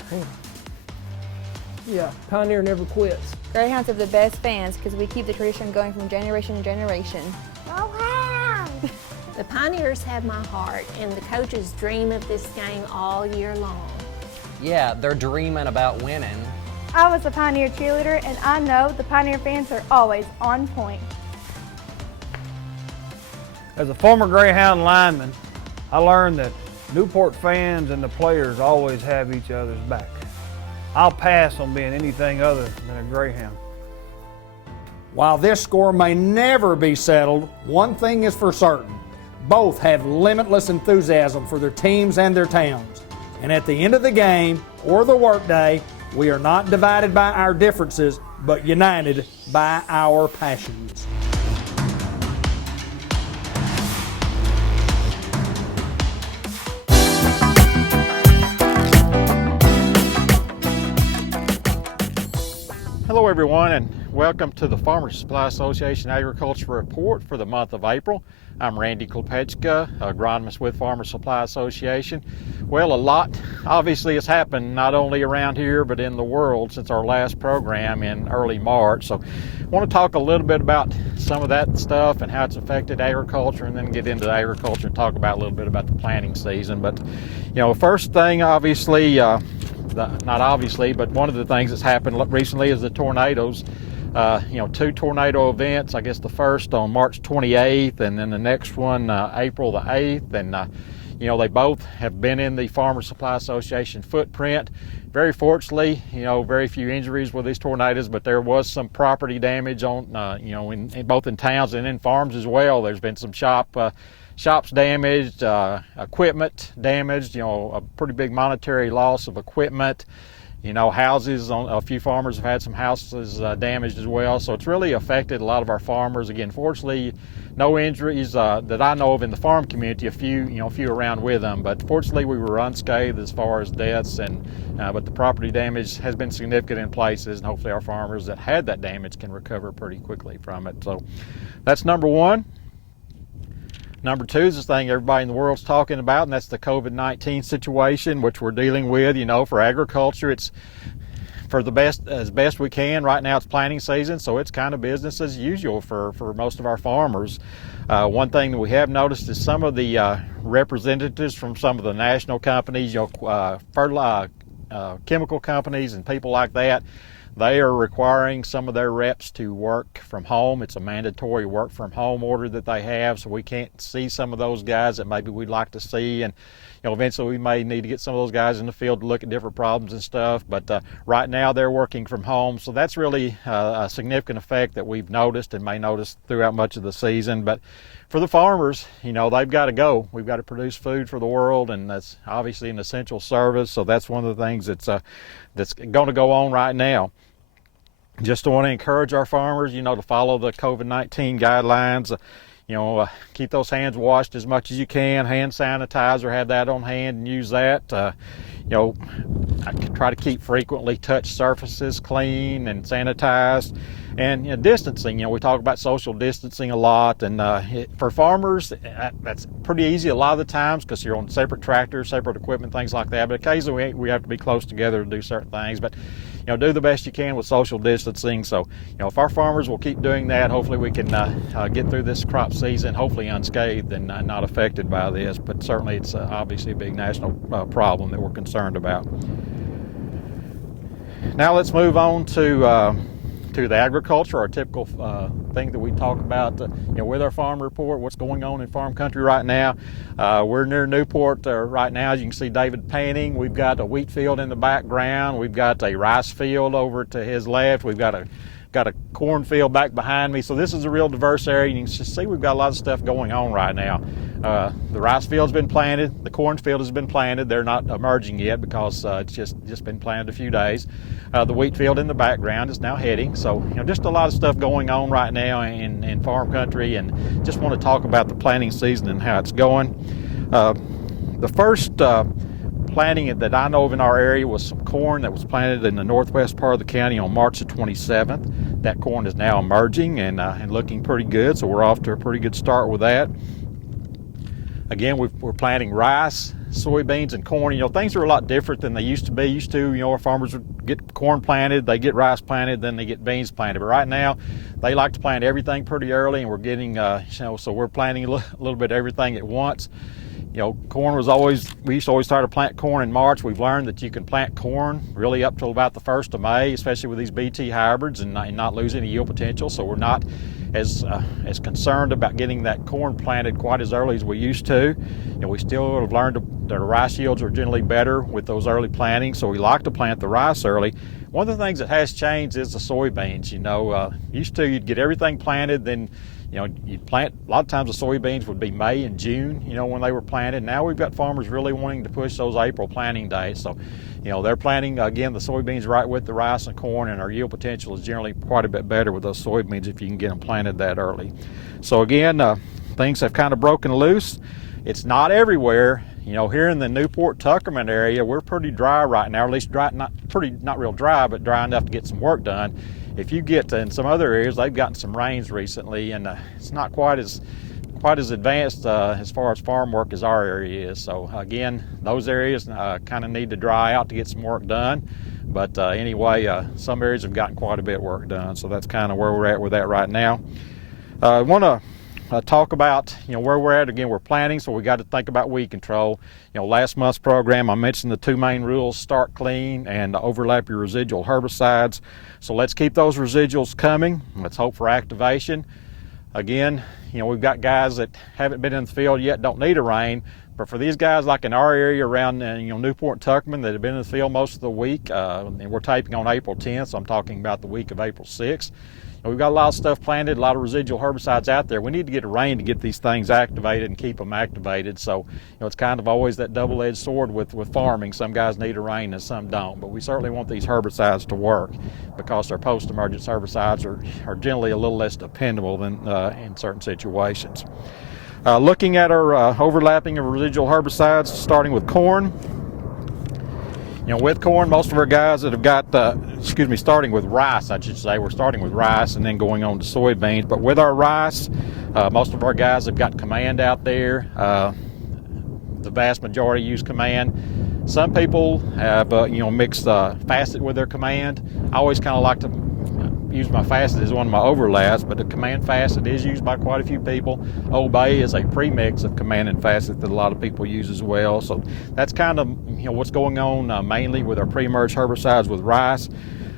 Yeah, Pioneer never quits. Greyhounds have the best fans because we keep the tradition going from generation to generation. Go Hounds! The Pioneers have my heart, and the coaches dream of this game all year long. Yeah, they're dreaming about winning. I was a Pioneer cheerleader, and I know the Pioneer fans are always on point. As a former Greyhound lineman, I learned that Newport fans and the players always have each other's back. I'll pass on being anything other than a Greyhound. While this score may never be settled, one thing is for certain. Both have limitless enthusiasm for their teams and their towns. And at the end of the game or the workday, we are not divided by our differences, but united by our passions. Hello everyone, and welcome to the Farmers Supply Association Agriculture Report for the month of April. I'm Randy Klepechka, agronomist with Farmers Supply Association. Well, a lot obviously has happened not only around here but in the world since our last program in early March. So I want to talk a little bit about some of that stuff and how it's affected agriculture, and then get into agriculture and talk about a little bit about the planting season. But first thing, obviously, not obviously, but one of the things that's happened recently is the tornadoes. Two tornado events, I guess the first on March 28th and then the next one April the 8th. And, they both have been in the Farmers Supply Association footprint. Very fortunately, very few injuries with these tornadoes, but there was some property damage on, in both in towns and in farms as well. There's been some shops damaged, equipment damaged, a pretty big monetary loss of equipment. Houses, a few farmers have had some houses damaged as well. So it's really affected a lot of our farmers. Again, fortunately, no injuries that I know of in the farm community, a few around with them. But fortunately, we were unscathed as far as deaths, but the property damage has been significant in places, and hopefully our farmers that had that damage can recover pretty quickly from it. So that's number one. Number two is this thing everybody in the world's talking about, and that's the COVID-19 situation, which we're dealing with. For agriculture, it's as best we can. Right now it's planting season, so it's kind of business as usual for most of our farmers. One thing that we have noticed is some of the representatives from some of the national companies, chemical companies and people like that, They are requiring some of their reps to work from home. It's a mandatory work from home order that they have, so we can't see some of those guys that maybe we'd like to see. And eventually we may need to get some of those guys in the field to look at different problems and stuff. But right now they're working from home, so that's really a significant effect that we've noticed and may notice throughout much of the season. But for the farmers, they've got to go. We've got to produce food for the world, and that's obviously an essential service. So that's one of the things that's going to go on right now. Just want to encourage our farmers, to follow the COVID-19 guidelines. Keep those hands washed as much as you can. Hand sanitizer, have that on hand and use that. I try to keep frequently touched surfaces clean and sanitized. And distancing, we talk about social distancing a lot, and for farmers, that's pretty easy a lot of the times because you're on separate tractors, separate equipment, things like that. But occasionally we have to be close together to do certain things. But do the best you can with social distancing. So if our farmers will keep doing that, hopefully we can get through this crop season, hopefully unscathed and not affected by this. But certainly it's obviously a big national problem that we're concerned about. Now let's move on to the agriculture, our typical thing that we talk about with our farm report, what's going on in farm country right now. We're near Newport right now. As you can see David panning. We've got a wheat field in the background. We've got a rice field over to his left. We've got a cornfield back behind me. So this is a real diverse area. You can just see we've got a lot of stuff going on right now. The rice field's been planted. The cornfield has been planted. They're not emerging yet because it's just been planted a few days. The wheat field in the background is now heading. So just a lot of stuff going on right now in farm country, and just want to talk about the planting season and how it's going. The first planting that I know of in our area was some corn that was planted in the northwest part of the county on March the 27th. That corn is now emerging and looking pretty good, so we're off to a pretty good start with that. Again, we're planting rice, soybeans, and corn. Things are a lot different than they used to be. Our farmers would get corn planted, they get rice planted, then they get beans planted. But right now, they like to plant everything pretty early, and we're getting, so we're planting a little bit of everything at once. Corn we used to always start to plant corn in March. We've learned that you can plant corn really up till about the 1st of May, especially with these BT hybrids, and not lose any yield potential. So we're not as concerned about getting that corn planted quite as early as we used to. We still have learned that the rice yields are generally better with those early plantings, so we like to plant the rice early. One of the things that has changed is the soybeans. Used to you'd get everything planted, then you'd plant, a lot of times the soybeans would be May and June, when they were planted. Now we've got farmers really wanting to push those April planting dates. So, they're planting, again, the soybeans right with the rice and corn, and our yield potential is generally quite a bit better with those soybeans if you can get them planted that early. So again, things have kind of broken loose. It's not everywhere. Here in the Newport, Tuckerman area, we're pretty dry right now, or at least dry, not real dry, but dry enough to get some work done. If you get in some other areas, they've gotten some rains recently, and it's not quite as advanced as far as farm work as our area is. So again, those areas kind of need to dry out to get some work done. But anyway, some areas have gotten quite a bit of work done, so that's kind of where we're at with that right now. I want to talk about where we're at. Again, we're planting, so we got to think about weed control. Last month's program I mentioned the two main rules: start clean and overlap your residual herbicides. So let's keep those residuals coming. Let's hope for activation. Again, we've got guys that haven't been in the field yet, don't need a rain, but for these guys like in our area around Newport and Tuckerman that have been in the field most of the week, and we're taping on April 10th, so I'm talking about the week of April 6th. We've got a lot of stuff planted, a lot of residual herbicides out there. We need to get a rain to get these things activated and keep them activated. So, it's kind of always that double-edged sword with farming. Some guys need a rain and some don't. But we certainly want these herbicides to work because their post-emergence herbicides are generally a little less dependable than in certain situations. Looking at our overlapping of residual herbicides, starting with corn. With corn, most of our guys that have got, starting with rice, I should say. We're starting with rice and then going on to soybeans. But with our rice, most of our guys have got Command out there. The vast majority use Command. Some people have, mixed Facet with their Command. I always kind of like to use my Facet as one of my overlaps, but the Command Facet is used by quite a few people. Obey is a premix of Command and Facet that a lot of people use as well. So that's kind of what's going on mainly with our pre-emerge herbicides with rice.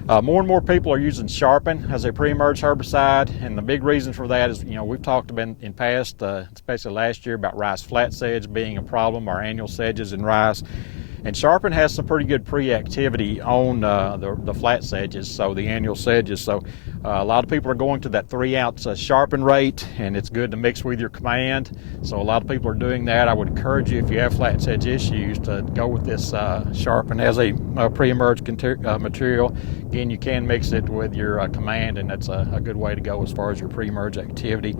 More and more people are using Sharpen as a pre-emerge herbicide, and the big reason for that is, we've talked about in past, especially last year, about rice flat sedge being a problem, our annual sedges in rice. And Sharpen has some pretty good pre-activity on the flat sedges, so the annual sedges. So a lot of people are going to that 3-ounce Sharpen rate, and it's good to mix with your command. So a lot of people are doing that. I would encourage you, if you have flat sedge issues, to go with this Sharpen as a pre-emerge material. Again, you can mix it with your command, and that's a good way to go as far as your pre-emerge activity.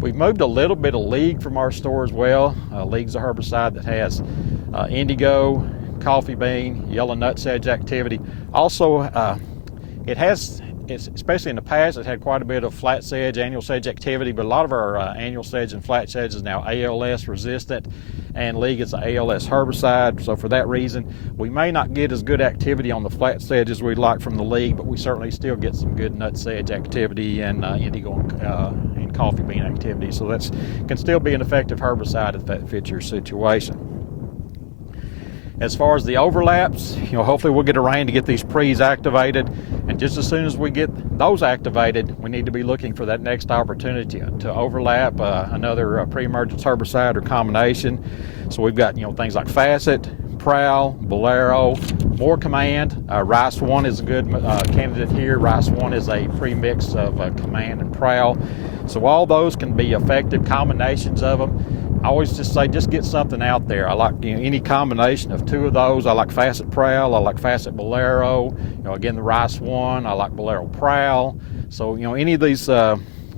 We've moved a little bit of League from our store as well. League's a herbicide that has indigo, coffee bean, yellow nut sedge activity. Also, especially in the past, it had quite a bit of flat sedge, annual sedge activity, but a lot of our annual sedge and flat sedge is now ALS resistant, and League is an ALS herbicide. So for that reason, we may not get as good activity on the flat sedge as we'd like from the League, but we certainly still get some good nut sedge activity and indigo and coffee bean activity. So that can still be an effective herbicide if that fits your situation. As far as the overlaps, hopefully we'll get a rain to get these pre's activated, and just as soon as we get those activated, we need to be looking for that next opportunity to overlap another pre-emergence herbicide or combination. So we've got things like Facet, Prowl, Bolero, more command. Rice 1 is a good candidate here. Rice 1 is a pre-mix of command and Prowl. So all those can be effective combinations of them. I always just say, just get something out there. I like any combination of two of those. I like Facet Prowl, I like Facet Bolero. Again, the Rice 1, I like Bolero Prowl. So any of these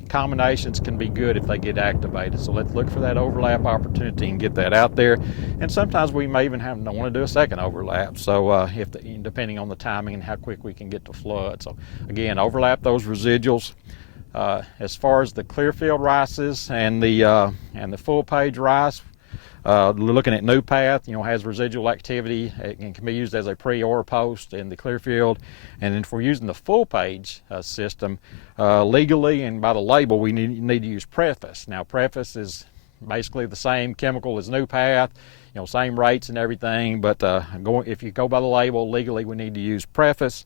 combinations can be good if they get activated. So let's look for that overlap opportunity and get that out there. And sometimes we may even want to do a second overlap. So depending on the timing and how quick we can get to flood. So again, overlap those residuals. As far as the Clearfield rices and the full page rice, we're looking at Newport, has residual activity and can be used as a pre or post in the Clearfield. And if we're using the full page system, legally and by the label, we need to use Preface. Now, Preface is basically the same chemical as Newport, same rates and everything, but if you go by the label, legally we need to use Preface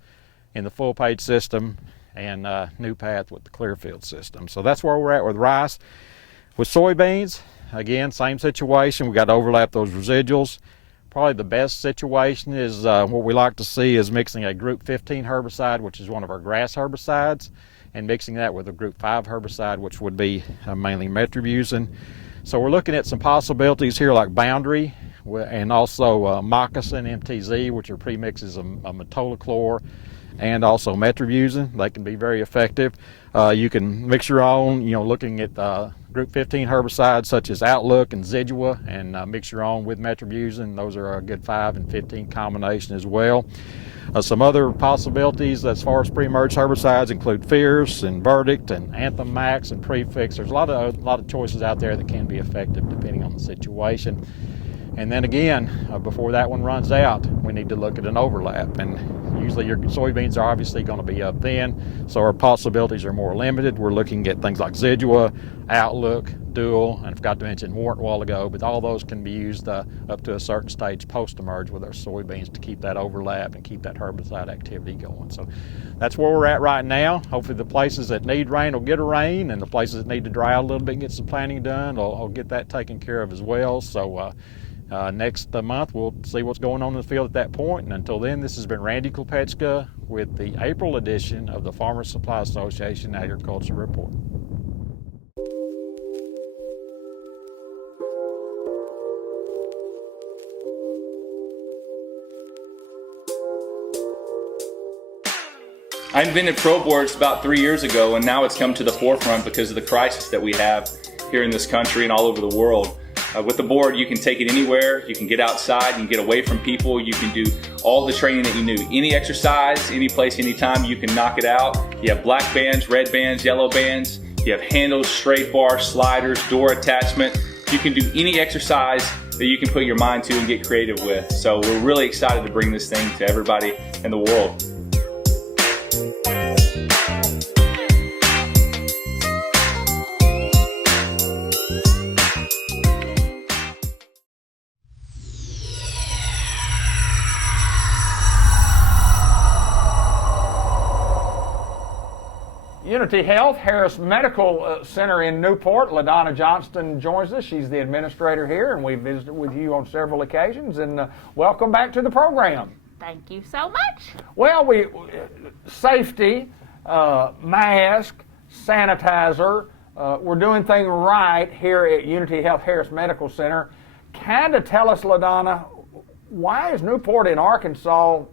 in the full page system and Newport with the Clearfield system. So that's where we're at with rice. With soybeans, again, same situation. We got to overlap those residuals. Probably the best situation is what we like to see is mixing a Group 15 herbicide, which is one of our grass herbicides, and mixing that with a Group 5 herbicide, which would be mainly metribuzin. So we're looking at some possibilities here like Boundary and also Moccasin MTZ, which are premixes of metolachlor and also metribuzin. They can be very effective. You can mix your own, looking at Group 15 herbicides such as Outlook and Zidua, and mix your own with metribuzin. Those are a good 5 and 15 combination as well. Some other possibilities as far as pre-emerge herbicides include Fierce and Verdict and Anthem Max and Prefix. There's a lot of choices out there that can be effective depending on the situation. And then again, before that one runs out, we need to look at an overlap. And usually your soybeans are obviously going to be up thin, so our possibilities are more limited. We're looking at things like Zidua, Outlook, Dual, and I forgot to mention Warrant a while ago, but all those can be used up to a certain stage post-emerge with our soybeans to keep that overlap and keep that herbicide activity going. So that's where we're at right now. Hopefully the places that need rain will get a rain, and the places that need to dry out a little bit and get some planting done, I'll get that taken care of as well. So next month we'll see what's going on in the field at that point. And until then, this has been Randy Klepechka with the April edition of the Farmers Supply Association Agriculture Report. I invented Pro Boards about 3 years ago, and now it's come to the forefront because of the crisis that we have here in this country and all over the world. With the board, you can take it anywhere, you can get outside, you can get away from people, you can do all the training that you need. Any exercise, any place, anytime, you can knock it out. You have black bands, red bands, yellow bands, you have handles, straight bars, sliders, door attachment. You can do any exercise that you can put your mind to and get creative with. So we're really excited to bring this thing to everybody in the world. Unity Health, Harris Medical Center in Newport. LaDonna Johnston joins us. She's the administrator here, and we've visited with you on several occasions. And welcome back to the program. Thank you so much. Well, safety, mask, sanitizer, we're doing things right here at Unity Health Harris Medical Center. Kind of tell us, LaDonna, why is Newport in Arkansas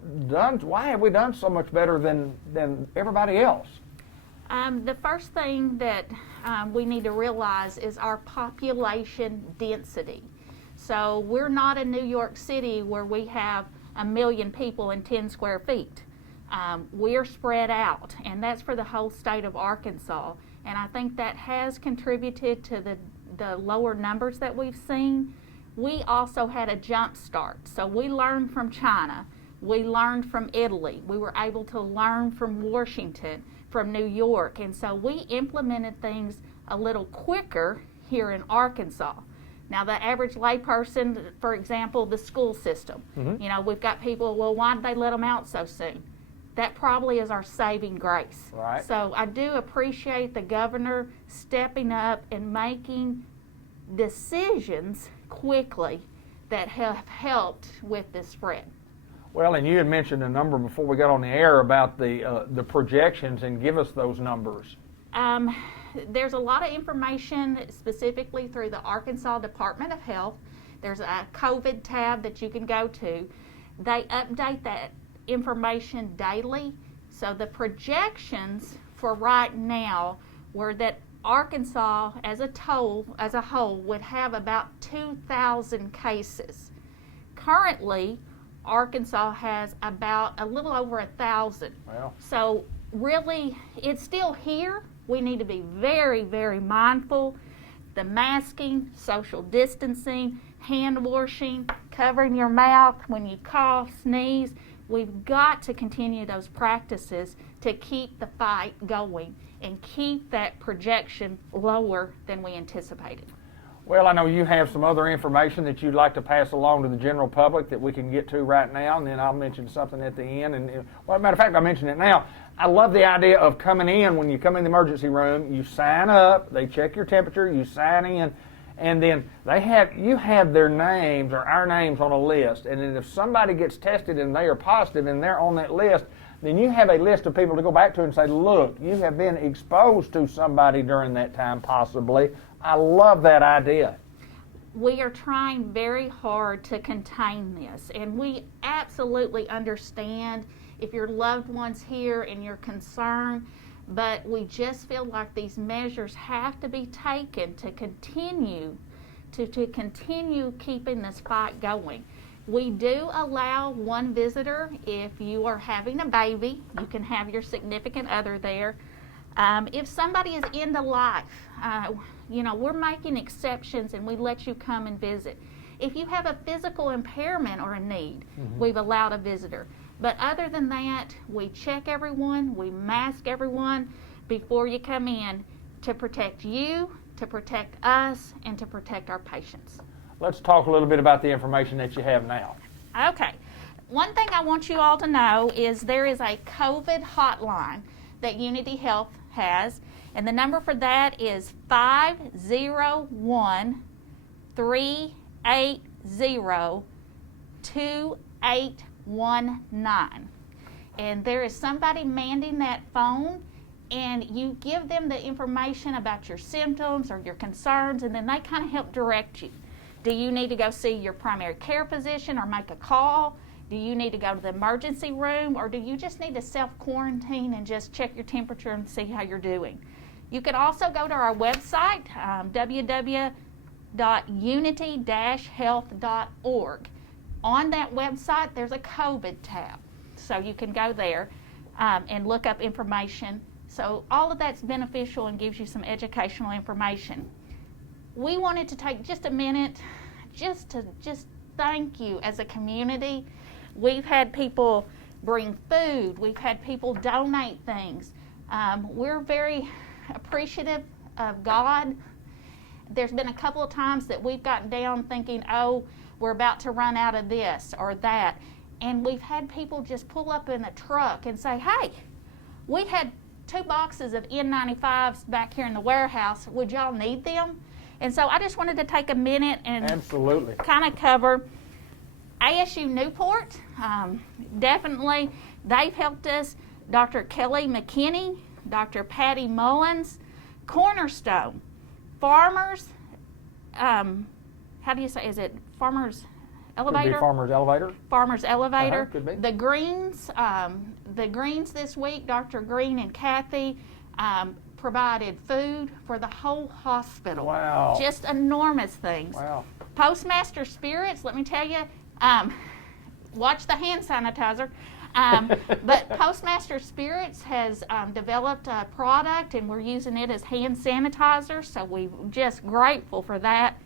why have we done so much better than everybody else? The first thing that we need to realize is our population density. So we're not in New York City where we have 1 million people in 10 square feet. We're spread out, and that's for the whole state of Arkansas. And I think that has contributed to the lower numbers that we've seen. We also had a jump start. So we learned from China. We learned from Italy. We were able to learn from Washington, from New York. And so we implemented things a little quicker here in Arkansas. Now, the average layperson, for example, the school system, you know, we've got people, well, why did they let them out so soon? That probably is our saving grace. Right. So I do appreciate the governor stepping up and making decisions quickly that have helped with this spread. Well, and you had mentioned a number before we got on the air about the projections, and give us those numbers. There's a lot of information specifically through the Arkansas Department of Health. There's a COVID tab that you can go to. They update that information daily. So the projections for right now were that Arkansas as a whole would have about 2,000 cases. Currently, Arkansas has about a little over 1,000. Wow. So really, it's still here. We need to be very, very mindful. The masking, social distancing, hand washing, covering your mouth when you cough, sneeze. We've got to continue those practices to keep the fight going and keep that projection lower than we anticipated. Well, I know you have some other information that you'd like to pass along to the general public that we can get to right now, and then I'll mention something at the end. And well, matter of fact, I'll mention it now. I love the idea of coming in. When you come in the emergency room, you sign up, they check your temperature, you sign in, and then you have their names or our names on a list. And then if somebody gets tested and they are positive and they're on that list, then you have a list of people to go back to and say, look, you have been exposed to somebody during that time possibly. I love that idea. We are trying very hard to contain this, and we absolutely understand if your loved one's here and you're concerned, but we just feel like these measures have to be taken to continue keeping this fight going. We do allow one visitor if you are having a baby. You can have your significant other there. If somebody is end of life, you know, we're making exceptions and we let you come and visit. If you have a physical impairment or a need, we've allowed a visitor. But other than that, we check everyone, we mask everyone before you come in to protect you, to protect us, and to protect our patients. Let's talk a little bit about the information that you have now. Okay. One thing I want you all to know is there is a COVID hotline that Unity Health has, and the number for that is 501-380-2819. And there is somebody manning that phone, and you give them the information about your symptoms or your concerns, and then they kind of help direct you. Do you need to go see your primary care physician or make a call? Do you need to go to the emergency room, or do you just need to self-quarantine and just check your temperature and see how you're doing? You could also go to our website, www.unity-health.org. On that website, there's a COVID tab, so you can go there and look up information. So all of that's beneficial and gives you some educational information. We wanted to take just a minute to thank you as a community. We've had people bring food. We've had people donate things. We're very appreciative of God. There's been a couple of times that we've gotten down thinking, oh, we're about to run out of this or that. And we've had people just pull up in a truck and say, hey, we had 2 boxes of N95s back here in the warehouse. Would y'all need them? And so I just wanted to take a minute and Absolutely. kind of cover ASU Newport. Definitely, they've helped us. Dr. Kelly McKinney, Dr. Patty Mullins, Cornerstone, Farmers, how do you say, is it Farmers Elevator? Could be Farmers Elevator. Farmers Elevator. Could be. The Greens this week, Dr. Green and Kathy provided food for the whole hospital. Wow. Just enormous things. Wow. Postmaster Spirits, let me tell you, watch the hand sanitizer. But Postmaster Spirits has developed a product, and we're using it as hand sanitizer, so we're just grateful for that.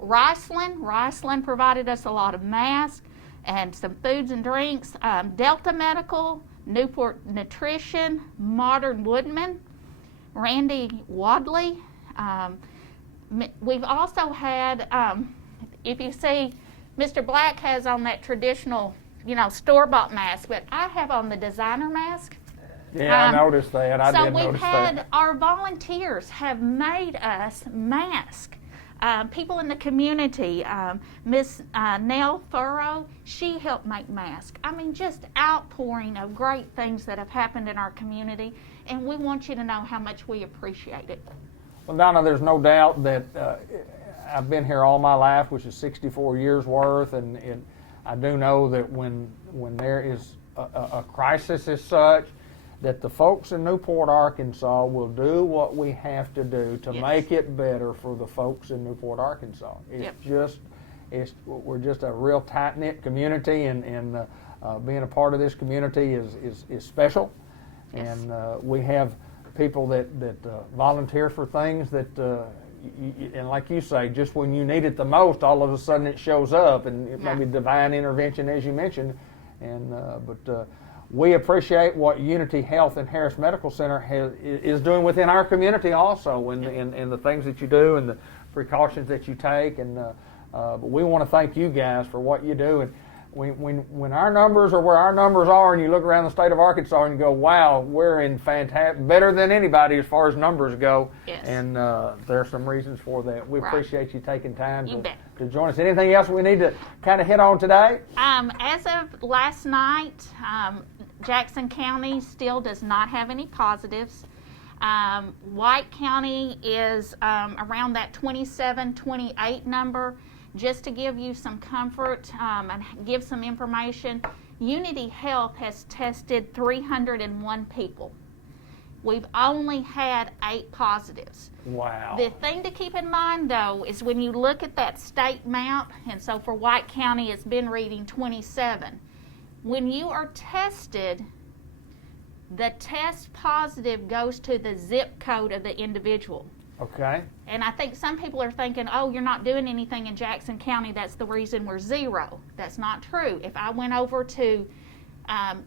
Riceland provided us a lot of masks and some foods and drinks. Delta Medical, Newport Nutrition, Modern Woodman, Randy Wadley. We've also had, if you see, Mr. Black has on that traditional, store-bought mask, but I have on the designer mask. Yeah, I noticed that. I did notice that. Our volunteers have made us masks. People in the community, Miss Nell Furrow, she helped make masks. I mean, just outpouring of great things that have happened in our community, and we want you to know how much we appreciate it. Well, Donna, there's no doubt that I've been here all my life, which is 64 years worth, and I do know that when there is a crisis as such, that the folks in Newport, Arkansas will do what we have to do to make it better for the folks in Newport, Arkansas. We're just a real tight-knit community, and being a part of this community is special. Yes. And we have people that volunteer for things that, and like you say, just when you need it the most, all of a sudden it shows up, and it may be divine intervention, as you mentioned. And but we appreciate what Unity Health and Harris Medical Center is doing within our community also, in the things that you do and the precautions that you take. And but we want to thank you guys for what you do. And when our numbers are where our numbers are, and you look around the state of Arkansas and you go, wow, we're in fantastic, better than anybody as far as numbers go. Yes. And there are some reasons for that. We appreciate you taking time to join us. Anything else we need to kind of hit on today? As of last night, Jackson County still does not have any positives. White County is around that 27, 28 number. Just to give you some comfort and give some information, Unity Health has tested 301 people. We've only had 8 positives. Wow. The thing to keep in mind, though, is when you look at that state map, and so for White County it's been reading 27. When you are tested, the test positive goes to the zip code of the individual. Okay. And I think some people are thinking, oh, you're not doing anything in Jackson County, that's the reason we're 0. That's not true. If I went over to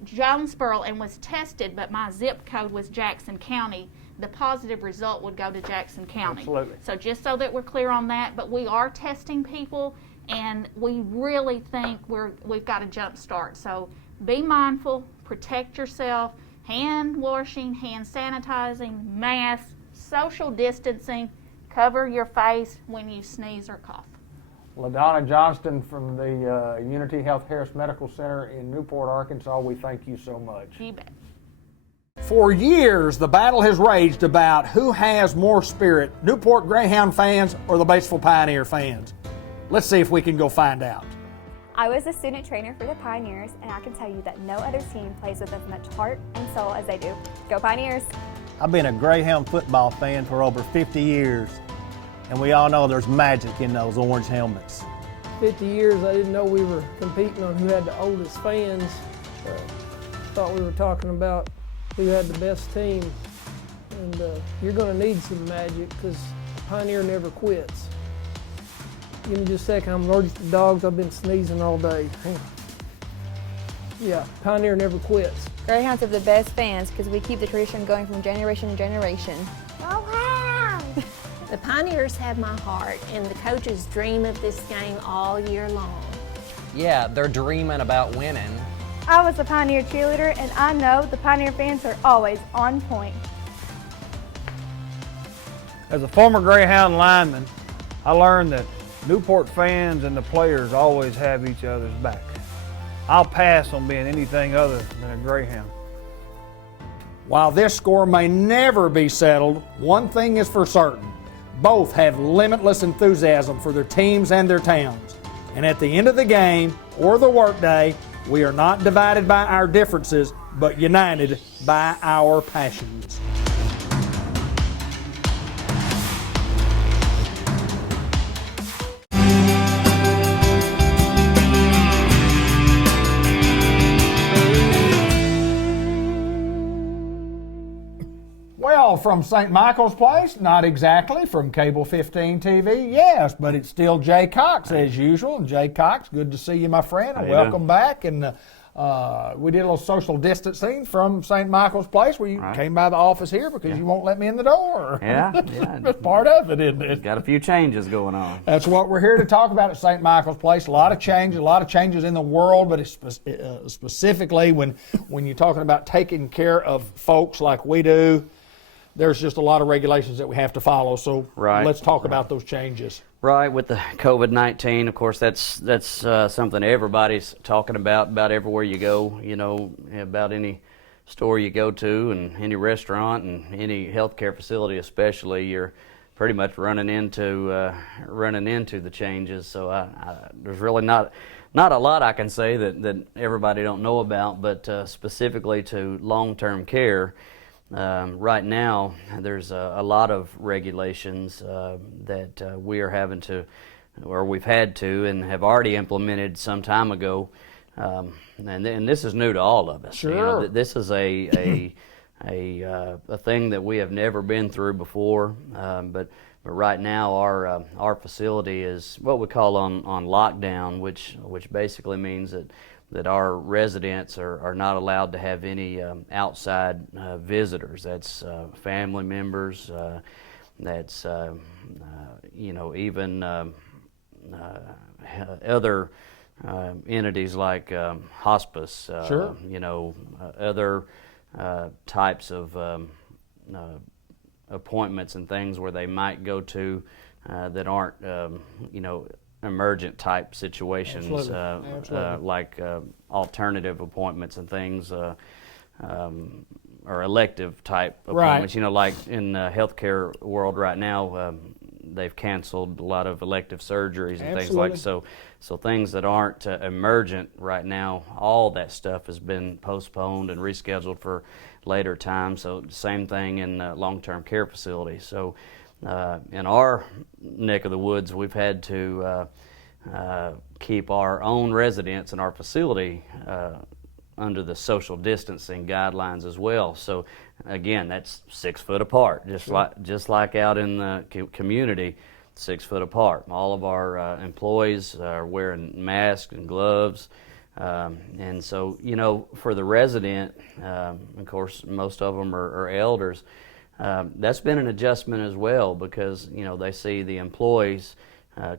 Jonesboro and was tested, but my zip code was Jackson County, the positive result would go to Jackson County. Absolutely. So just so that we're clear on that, but we are testing people, and we really think we've got a jump start. So be mindful, protect yourself, hand washing, hand sanitizing, masks, social distancing, cover your face when you sneeze or cough. LaDonna Johnston from the Unity Health Harris Medical Center in Newport, Arkansas, we thank you so much. You bet. For years, the battle has raged about who has more spirit, Newport Greyhound fans or the Batesville Pioneer fans. Let's see if we can go find out. I was a student trainer for the Pioneers, and I can tell you that no other team plays with as much heart and soul as they do. Go Pioneers! I've been a Greyhound football fan for over 50 years, and we all know there's magic in those orange helmets. 50 years, I didn't know we were competing on who had the oldest fans. Thought we were talking about who had the best team. And you're going to need some magic because Pioneer never quits. Give me just a second, I'm allergic to dogs. I've been sneezing all day. Hang on. Yeah, Pioneer never quits. Greyhounds have the best fans because we keep the tradition going from generation to generation. The Pioneers have my heart, and the coaches dream of this game all year long. Yeah, they're dreaming about winning. I was a Pioneer cheerleader, and I know the Pioneer fans are always on point. As a former Greyhound lineman, I learned that Newport fans and the players always have each other's back. I'll pass on being anything other than a Greyhound. While this score may never be settled, one thing is for certain. Both have limitless enthusiasm for their teams and their towns. And at the end of the game or the workday, we are not divided by our differences, but united by our passions. Well, from St. Michael's Place, not exactly. From Cable 15 TV, yes, but it's still Jay Cox as usual. And Jay Cox, good to see you, my friend, and welcome back. And we did a little social distancing from St. Michael's Place where you came by the office here because you won't let me in the door. Yeah. That's part of it, isn't it? Got a few changes going on. That's what we're here to talk about at St. Michael's Place. A lot of changes in the world, but it's specifically when you're talking about taking care of folks like we do, there's just a lot of regulations that we have to follow. So let's talk about those changes. Right, with the COVID-19, of course, that's something everybody's talking about everywhere you go, about any store you go to and any restaurant and any healthcare facility especially, you're pretty much running into the changes. So there's really not a lot I can say that everybody don't know about, but specifically to long-term care, right now, there's a lot of regulations that we are having to, or we've had to, and have already implemented some time ago. And this is new to all of us. Sure. This is a thing that we have never been through before. But right now, our facility is what we call on lockdown, which basically means that our residents are not allowed to have any outside visitors. That's family members. That's even other entities like hospice. Sure. Other types of appointments and things where they might go to that aren't emergent type situations, like alternative appointments and things, or elective type appointments. Like in the healthcare world right now, they've canceled a lot of elective surgeries and things like so. So things that aren't emergent right now, all that stuff has been postponed and rescheduled for later time. So same thing in long-term care facilities. So in our neck of the woods, we've had to keep our own residents in our facility under the social distancing guidelines as well. So again, that's 6 foot apart, just like out in the community, 6 foot apart. All of our employees are wearing masks and gloves. And so, for the resident, of course, most of them are elders. That's been an adjustment as well because, they see the employees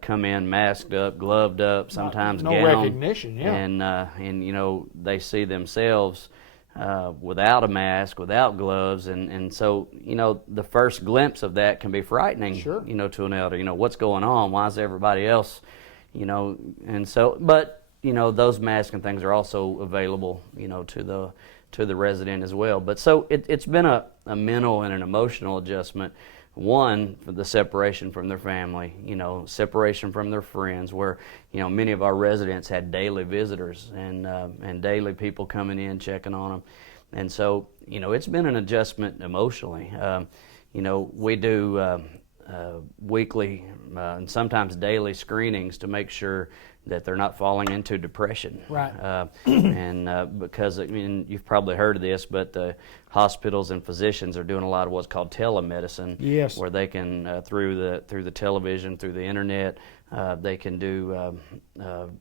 come in masked up, gloved up, sometimes no gowned, recognition, and they see themselves without a mask, without gloves, and so the first glimpse of that can be frightening. Sure. To an elder, what's going on? Why is everybody else, and so, but those masks and things are also available, to the resident as well. But so it's been a mental and an emotional adjustment. One, for the separation from their family, separation from their friends, where, many of our residents had daily visitors and daily people coming in, checking on them. And so, it's been an adjustment emotionally. We do weekly and sometimes daily screenings to make sure that they're not falling into depression. Right. Because, you've probably heard of this, but the hospitals and physicians are doing a lot of what's called telemedicine. Yes. Where they can, through the television, through the internet, they can do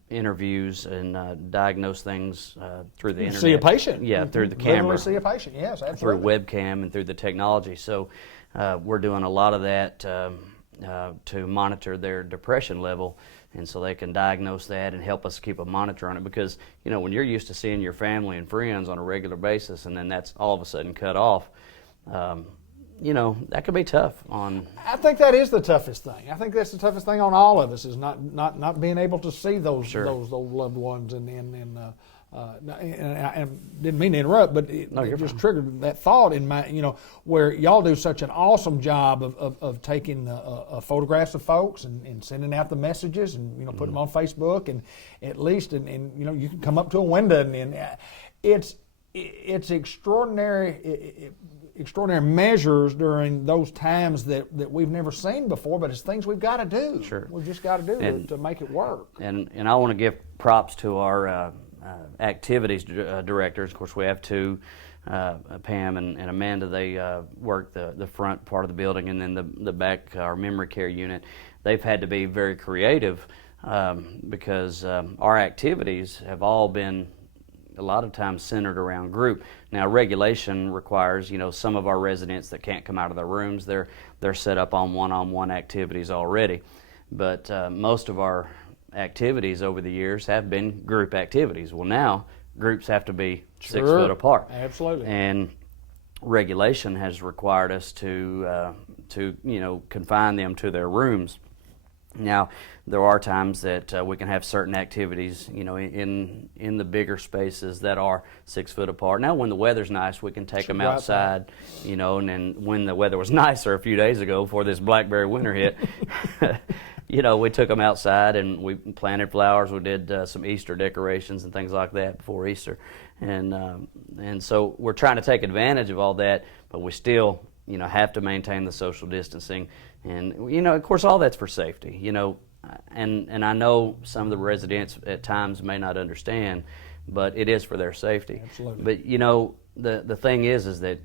interviews and diagnose things through the internet. See a patient. Yeah, through the camera. Literally see a patient, yes, absolutely. Through webcam and through the technology. So we're doing a lot of that to monitor their depression level, and so they can diagnose that and help us keep a monitor on it. Because when you're used to seeing your family and friends on a regular basis, and then that's all of a sudden cut off, that could be tough on. I think that is the toughest thing. I think that's the toughest thing on all of us is not being able to see those loved ones and I didn't mean to interrupt, but it just triggered that thought in my, where y'all do such an awesome job of taking photographs of folks and sending out the messages and, putting them on Facebook and at least, and you can come up to a window and it's extraordinary, extraordinary measures during those times that we've never seen before, but it's things we've got to do. Sure. We've just got to do to make it work. And I want to give props to our activities directors. Of course, we have two, Pam and Amanda. They work the front part of the building, and then the back, our memory care unit. They've had to be very creative because our activities have all been a lot of times centered around group. Now, regulation requires, some of our residents that can't come out of their rooms, they're set up on one-on-one activities already. But most of our activities over the years have been group activities. Well, now groups have to be 6 foot apart. Absolutely. And regulation has required us to confine them to their rooms. Now, there are times that we can have certain activities, in the bigger spaces that are 6 foot apart. Now, when the weather's nice, we can take them outside, and then when the weather was nicer a few days ago before this blackberry winter hit, we took them outside and we planted flowers. We did some Easter decorations and things like that before Easter. And so we're trying to take advantage of all that, but we still, have to maintain the social distancing. And, of course, all that's for safety, and I know some of the residents at times may not understand, but it is for their safety. Absolutely. But, the thing is that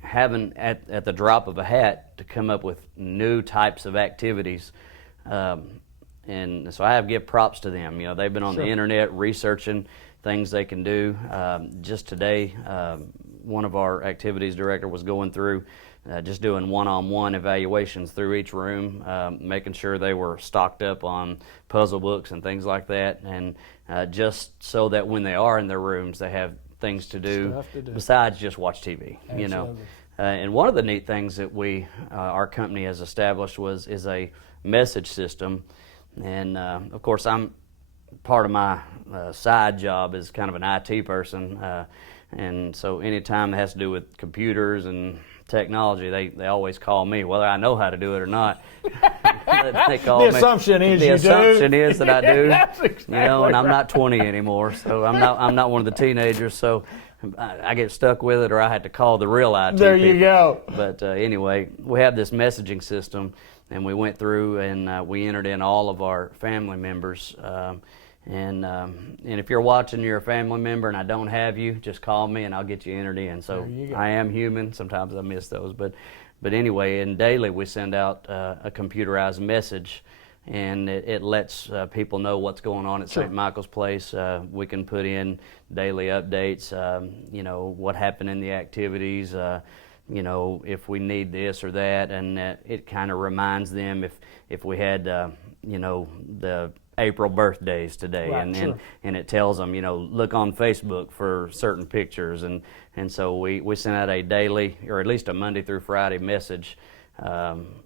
having at the drop of a hat to come up with new types of activities, and so I have to give props to them. They've been on the internet researching things they can do. Just today, one of our activities director was going through just doing one-on-one evaluations through each room, making sure they were stocked up on puzzle books and things like that, and just so that when they are in their rooms, they have things to do besides just watch TV. Absolutely. And one of the neat things that our company has established is a message system, and of course I'm part of my side job is kind of an IT person, and so anytime it has to do with computers and technology, they always call me, whether I know how to do it or not. They call the me. Assumption is the you assumption do. is that I do. That's exactly and I'm not 20 anymore, so I'm not one of the teenagers. So I get stuck with it, or I had to call the real IT There people. you go. But anyway, we have this messaging system, and we went through and we entered in all of our family members. And if you're watching, you're a family member, and I don't have you, just call me and I'll get you entered in. So I am human. Sometimes I miss those, but anyway, and daily we send out a computerized message, and it lets people know what's going on at St. Michael's Place. We can put in daily updates. What happened in the activities. If we need this or that, and it kind of reminds them if we had the April birthdays today, Right, and it tells them, look on Facebook for certain pictures, and so we send out a daily, or at least a Monday through Friday message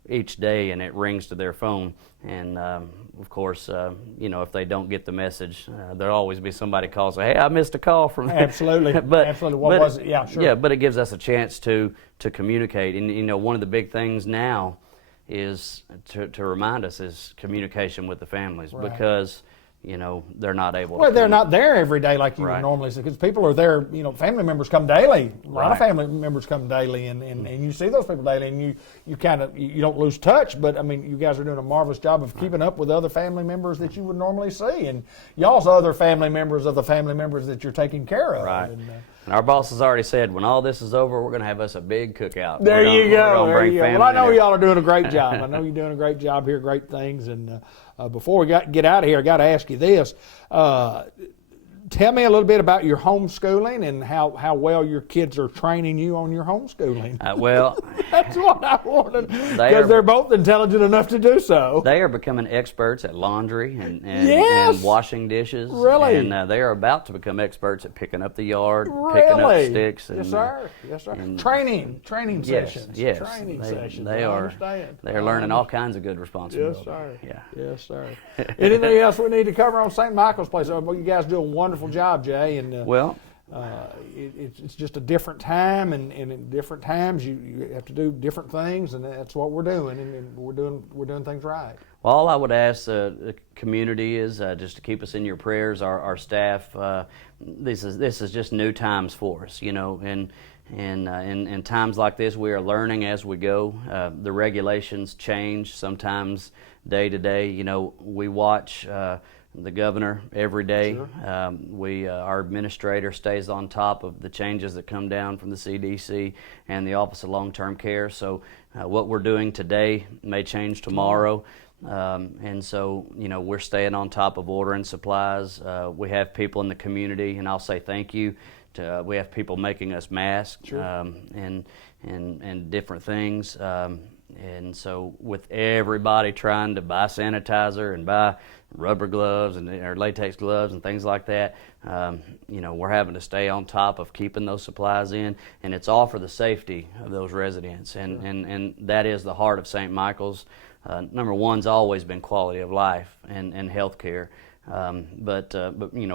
each day, and it rings to their phone. And of course, if they don't get the message, there'll always be somebody calls, say, hey, I missed a call from Absolutely. Absolutely. What was it? Yeah, sure. Yeah, but it gives us a chance to communicate. And one of the big things now is to remind us is communication with the families, because they're not able Well, to they're not there every day like you would normally see, because people are there, family members come daily. A lot of family members come daily, and you see those people daily, and you kind of, you don't lose touch, but I mean, you guys are doing a marvelous job of keeping up with other family members that you would normally see, and y'all's other family members of the family members that you're taking care of. Right. And our boss has already said, when all this is over, we're going to have us a big cookout. There you go. There you go. Well, I know y'all are doing a great job. I know you're doing a great job here, great things. And before we get out of here, I got to ask you this. Talk tell me a little bit about your homeschooling and how well your kids are training you on your homeschooling. Well, that's what I wanted, because they're both intelligent enough to do so. They are becoming experts at laundry and Yes! washing dishes. Really? And they are about to become experts at picking up the yard, Really? picking up sticks. And, Yes, sir. Yes, sir. and- Training Yes, sessions. yes. Training They- sessions. They I are. understand. They are learning all kinds of good responsibilities. Yes, sir. Yeah. Yes, sir. Anything else we need to cover on St. Michael's Place? You guys do a wonderful job, Jay. And Well, it's just a different time, and at different times you have to do different things, and that's what we're doing, and we're doing things right. well, all I would ask the community is just to keep us in your prayers. Our staff. This is just new times for us, and in times like this, we are learning as we go. The regulations change sometimes day to day. We watch the governor every day. Sure. Our administrator stays on top of the changes that come down from the CDC and the Office of Long-Term Care. So what we're doing today may change tomorrow. And so, we're staying on top of ordering supplies. We have people in the community, and I'll say thank you. We have people making us masks. Sure. And different things. And so with everybody trying to buy sanitizer and buy rubber gloves or latex gloves and things like that, we're having to stay on top of keeping those supplies in, and it's all for the safety of those residents. And that is the heart of St. Michael's. Number one's always been quality of life and health care. But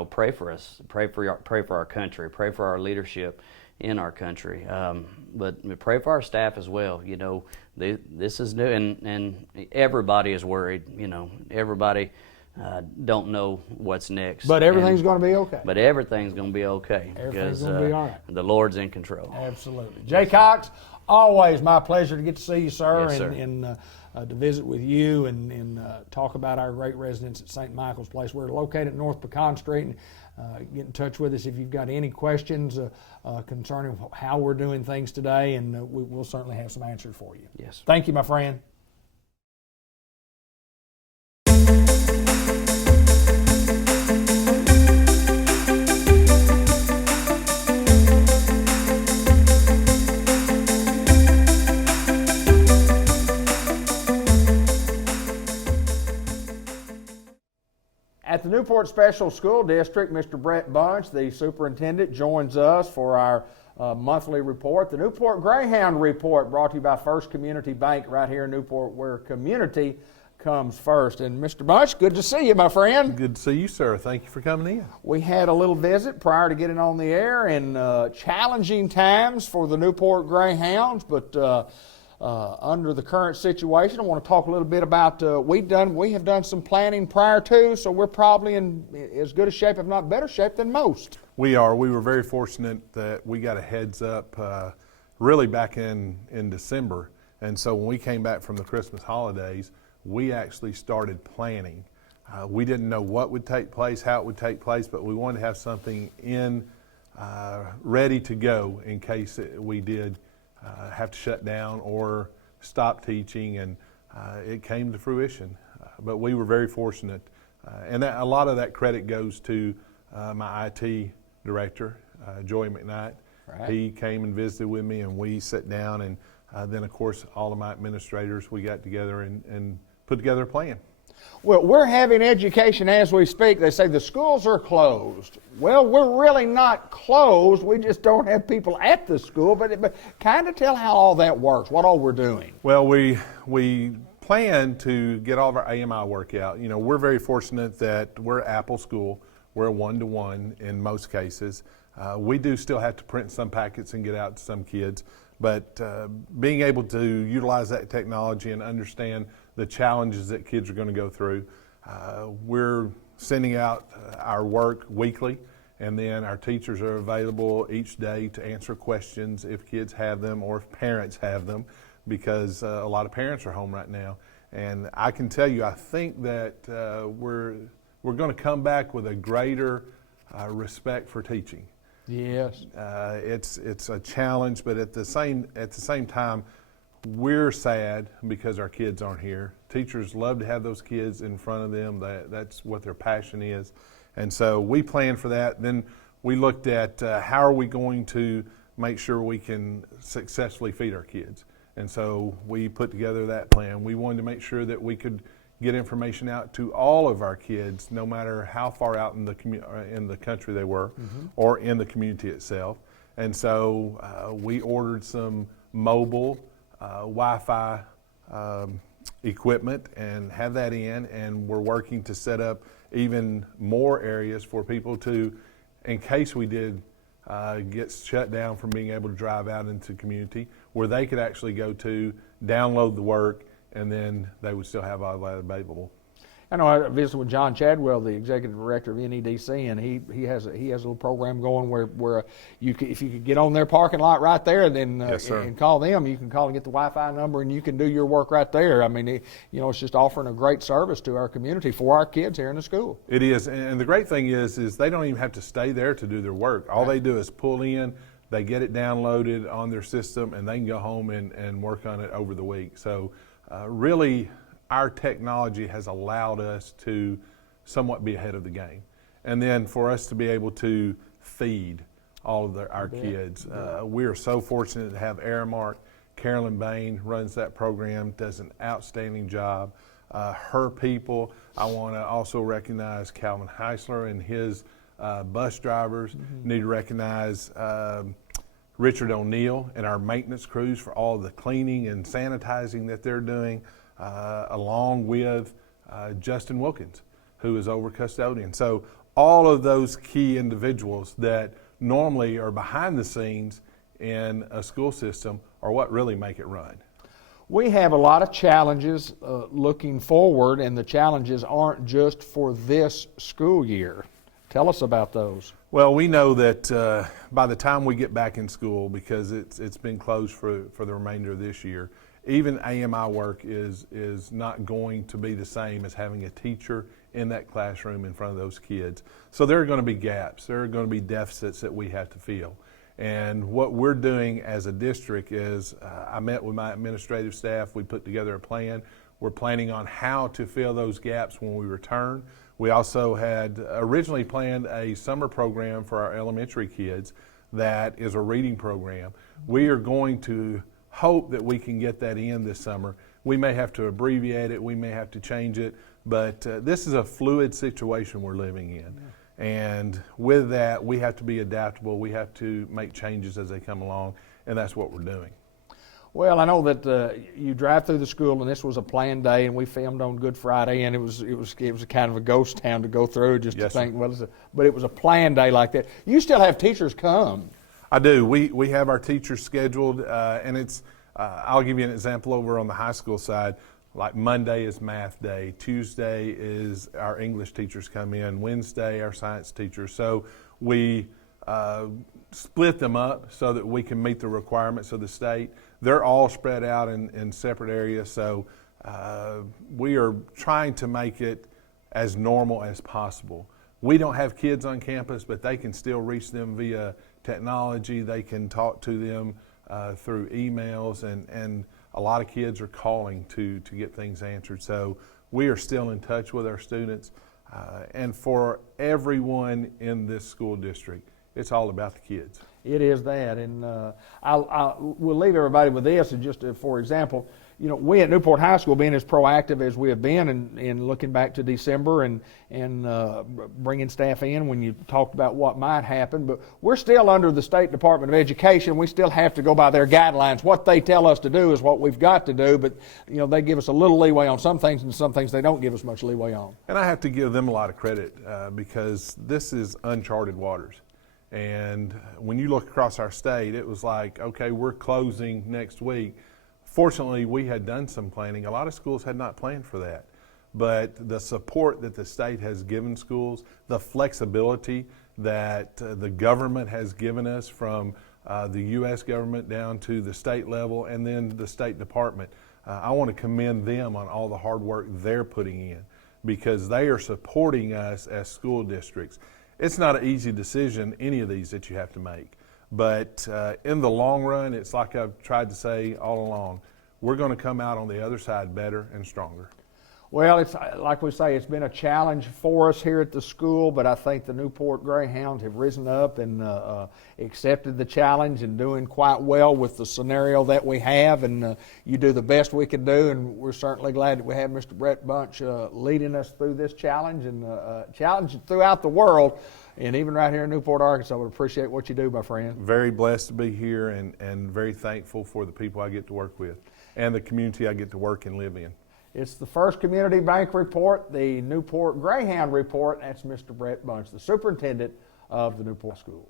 pray for us, pray for our country, pray for our leadership in our country, but pray for our staff as well. This is new, and everybody is worried. Everybody don't know what's next. But everything's going to be okay. But everything's going to be okay. Everything's because going to be all right. The Lord's in control. Absolutely. Jay Cox, always my pleasure to get to see you, sir, Yes, sir. and to visit with you and talk about our great residents at St. Michael's Place. We're located at North Pecan Street. And, get in touch with us if you've got any questions concerning how we're doing things today, and we'll certainly have some answers for you. Yes. Thank you, my friend. At the Newport Special School District, Mr. Brett Bunch, the superintendent, joins us for our monthly report, the Newport Greyhound Report, brought to you by First Community Bank right here in Newport, where community comes first. And Mr. Bunch, good to see you, my friend. Good to see you, sir. Thank you for coming in. We had a little visit prior to getting on the air, and challenging times for the Newport Greyhounds, but under the current situation, I want to talk a little bit about we have done some planning prior to, so we're probably in as good a shape, if not better shape, than most. We are. We were very fortunate that we got a heads up really back in December, and so when we came back from the Christmas holidays, we actually started planning. We didn't know what would take place, how it would take place, but we wanted to have something ready to go in case we did have to shut down or stop teaching, and it came to fruition. But we were very fortunate, and a lot of that credit goes to my IT director, Joey McKnight. Right. He came and visited with me, and we sat down, and then of course all of my administrators, we got together and put together a plan. Well, we're having education as we speak. They say the schools are closed. Well, we're really not closed. We just don't have people at the school. But kind of tell how all that works, what all we're doing. Well, we plan to get all of our AMI work out. We're very fortunate that we're Apple School. We're a one-to-one in most cases. We do still have to print some packets and get out to some kids. But being able to utilize that technology and understand the challenges that kids are going to go through, we're sending out our work weekly, and then our teachers are available each day to answer questions if kids have them or if parents have them, because a lot of parents are home right now. And I can tell you, I think that we're going to come back with a greater respect for teaching. Yes. It's a challenge, but at the same time, we're sad because our kids aren't here. Teachers love to have those kids in front of them. That's what their passion is. And so we planned for that. Then we looked at how are we going to make sure we can successfully feed our kids. And so we put together that plan. We wanted to make sure that we could get information out to all of our kids, no matter how far out in the country they were, or in the community itself. And so we ordered some mobile Wi-Fi equipment and have that in, and we're working to set up even more areas for people to, in case we did get shut down from being able to drive out into the community, where they could actually go to, download the work, and then they would still have all that available. I know I visited with John Chadwell, the executive director of NEDC, and he has a little program going where if you could get on their parking lot right there, then and call them, you can call and get the Wi-Fi number, and you can do your work right there. I mean, it's just offering a great service to our community for our kids here in the school. It is, and the great thing is they don't even have to stay there to do their work. All they do is pull in, they get it downloaded on their system, and they can go home and work on it over the week. So really, our technology has allowed us to somewhat be ahead of the game. And then for us to be able to feed all of our kids. We are so fortunate to have Aramark. Carolyn Bain runs that program, does an outstanding job. Her people, I want to also recognize Calvin Heisler and his bus drivers. Need to recognize Richard O'Neill and our maintenance crews for all the cleaning and sanitizing that they're doing. Along with Justin Wilkins, who is over custodian. So all of those key individuals that normally are behind the scenes in a school system are what really make it run. We have a lot of challenges looking forward, and the challenges aren't just for this school year. Tell us about those. Well, we know that by the time we get back in school, because it's been closed for the remainder of this year, even AMI work is not going to be the same as having a teacher in that classroom in front of those kids. So there are going to be gaps. There are going to be deficits that we have to fill. And what we're doing as a district is I met with my administrative staff. We put together a plan. We're planning on how to fill those gaps when we return. We also had originally planned a summer program for our elementary kids that is a reading program. We are going to hope that we can get that in this summer. We may have to abbreviate it, we may have to change it, but this is a fluid situation we're living in. And with that, we have to be adaptable, we have to make changes as they come along, and that's what we're doing. Well, I know that you drive through the school, and this was a planned day, and we filmed on Good Friday, and it was a kind of a ghost town to go through, just to think, but it was a planned day like that. You still have teachers come. I do. We have our teachers scheduled, and it's. I'll give you an example over on the high school side. Like Monday is math day, Tuesday is our English teachers come in, Wednesday our science teachers. So we split them up so that we can meet the requirements of the state. They're all spread out in separate areas, so we are trying to make it as normal as possible. We don't have kids on campus, but they can still reach them via technology. They can talk to them through emails, and a lot of kids are calling to get things answered. So we are still in touch with our students. And for everyone in this school district, it's all about the kids. It is that, and we'll leave everybody with this. And just for example, we at Newport High School, being as proactive as we have been in looking back to December and bringing staff in when you talked about what might happen, but we're still under the State Department of Education. We still have to go by their guidelines. What they tell us to do is what we've got to do, but they give us a little leeway on some things, and some things they don't give us much leeway on. And I have to give them a lot of credit because this is uncharted waters. And when you look across our state, it was like, okay, we're closing next week. Fortunately, we had done some planning. A lot of schools had not planned for that. But the support that the state has given schools, the flexibility that the government has given us, from the U.S. government down to the state level and then the State Department, I want to commend them on all the hard work they're putting in, because they are supporting us as school districts. It's not an easy decision, any of these that you have to make. But in the long run, it's like I've tried to say all along, we're going to come out on the other side better and stronger. Well, it's like we say, it's been a challenge for us here at the school, but I think the Newport Greyhounds have risen up and accepted the challenge and doing quite well with the scenario that we have. And you do the best we can do, and we're certainly glad that we have Mr. Brett Bunch leading us through this challenge and challenge throughout the world. And even right here in Newport, Arkansas, we appreciate what you do, my friend. Very blessed to be here and very thankful for the people I get to work with and the community I get to work and live in. It's the First Community Bank Report, the Newport Greyhound Report. That's Mr. Brett Bunch, the superintendent of the Newport Schools.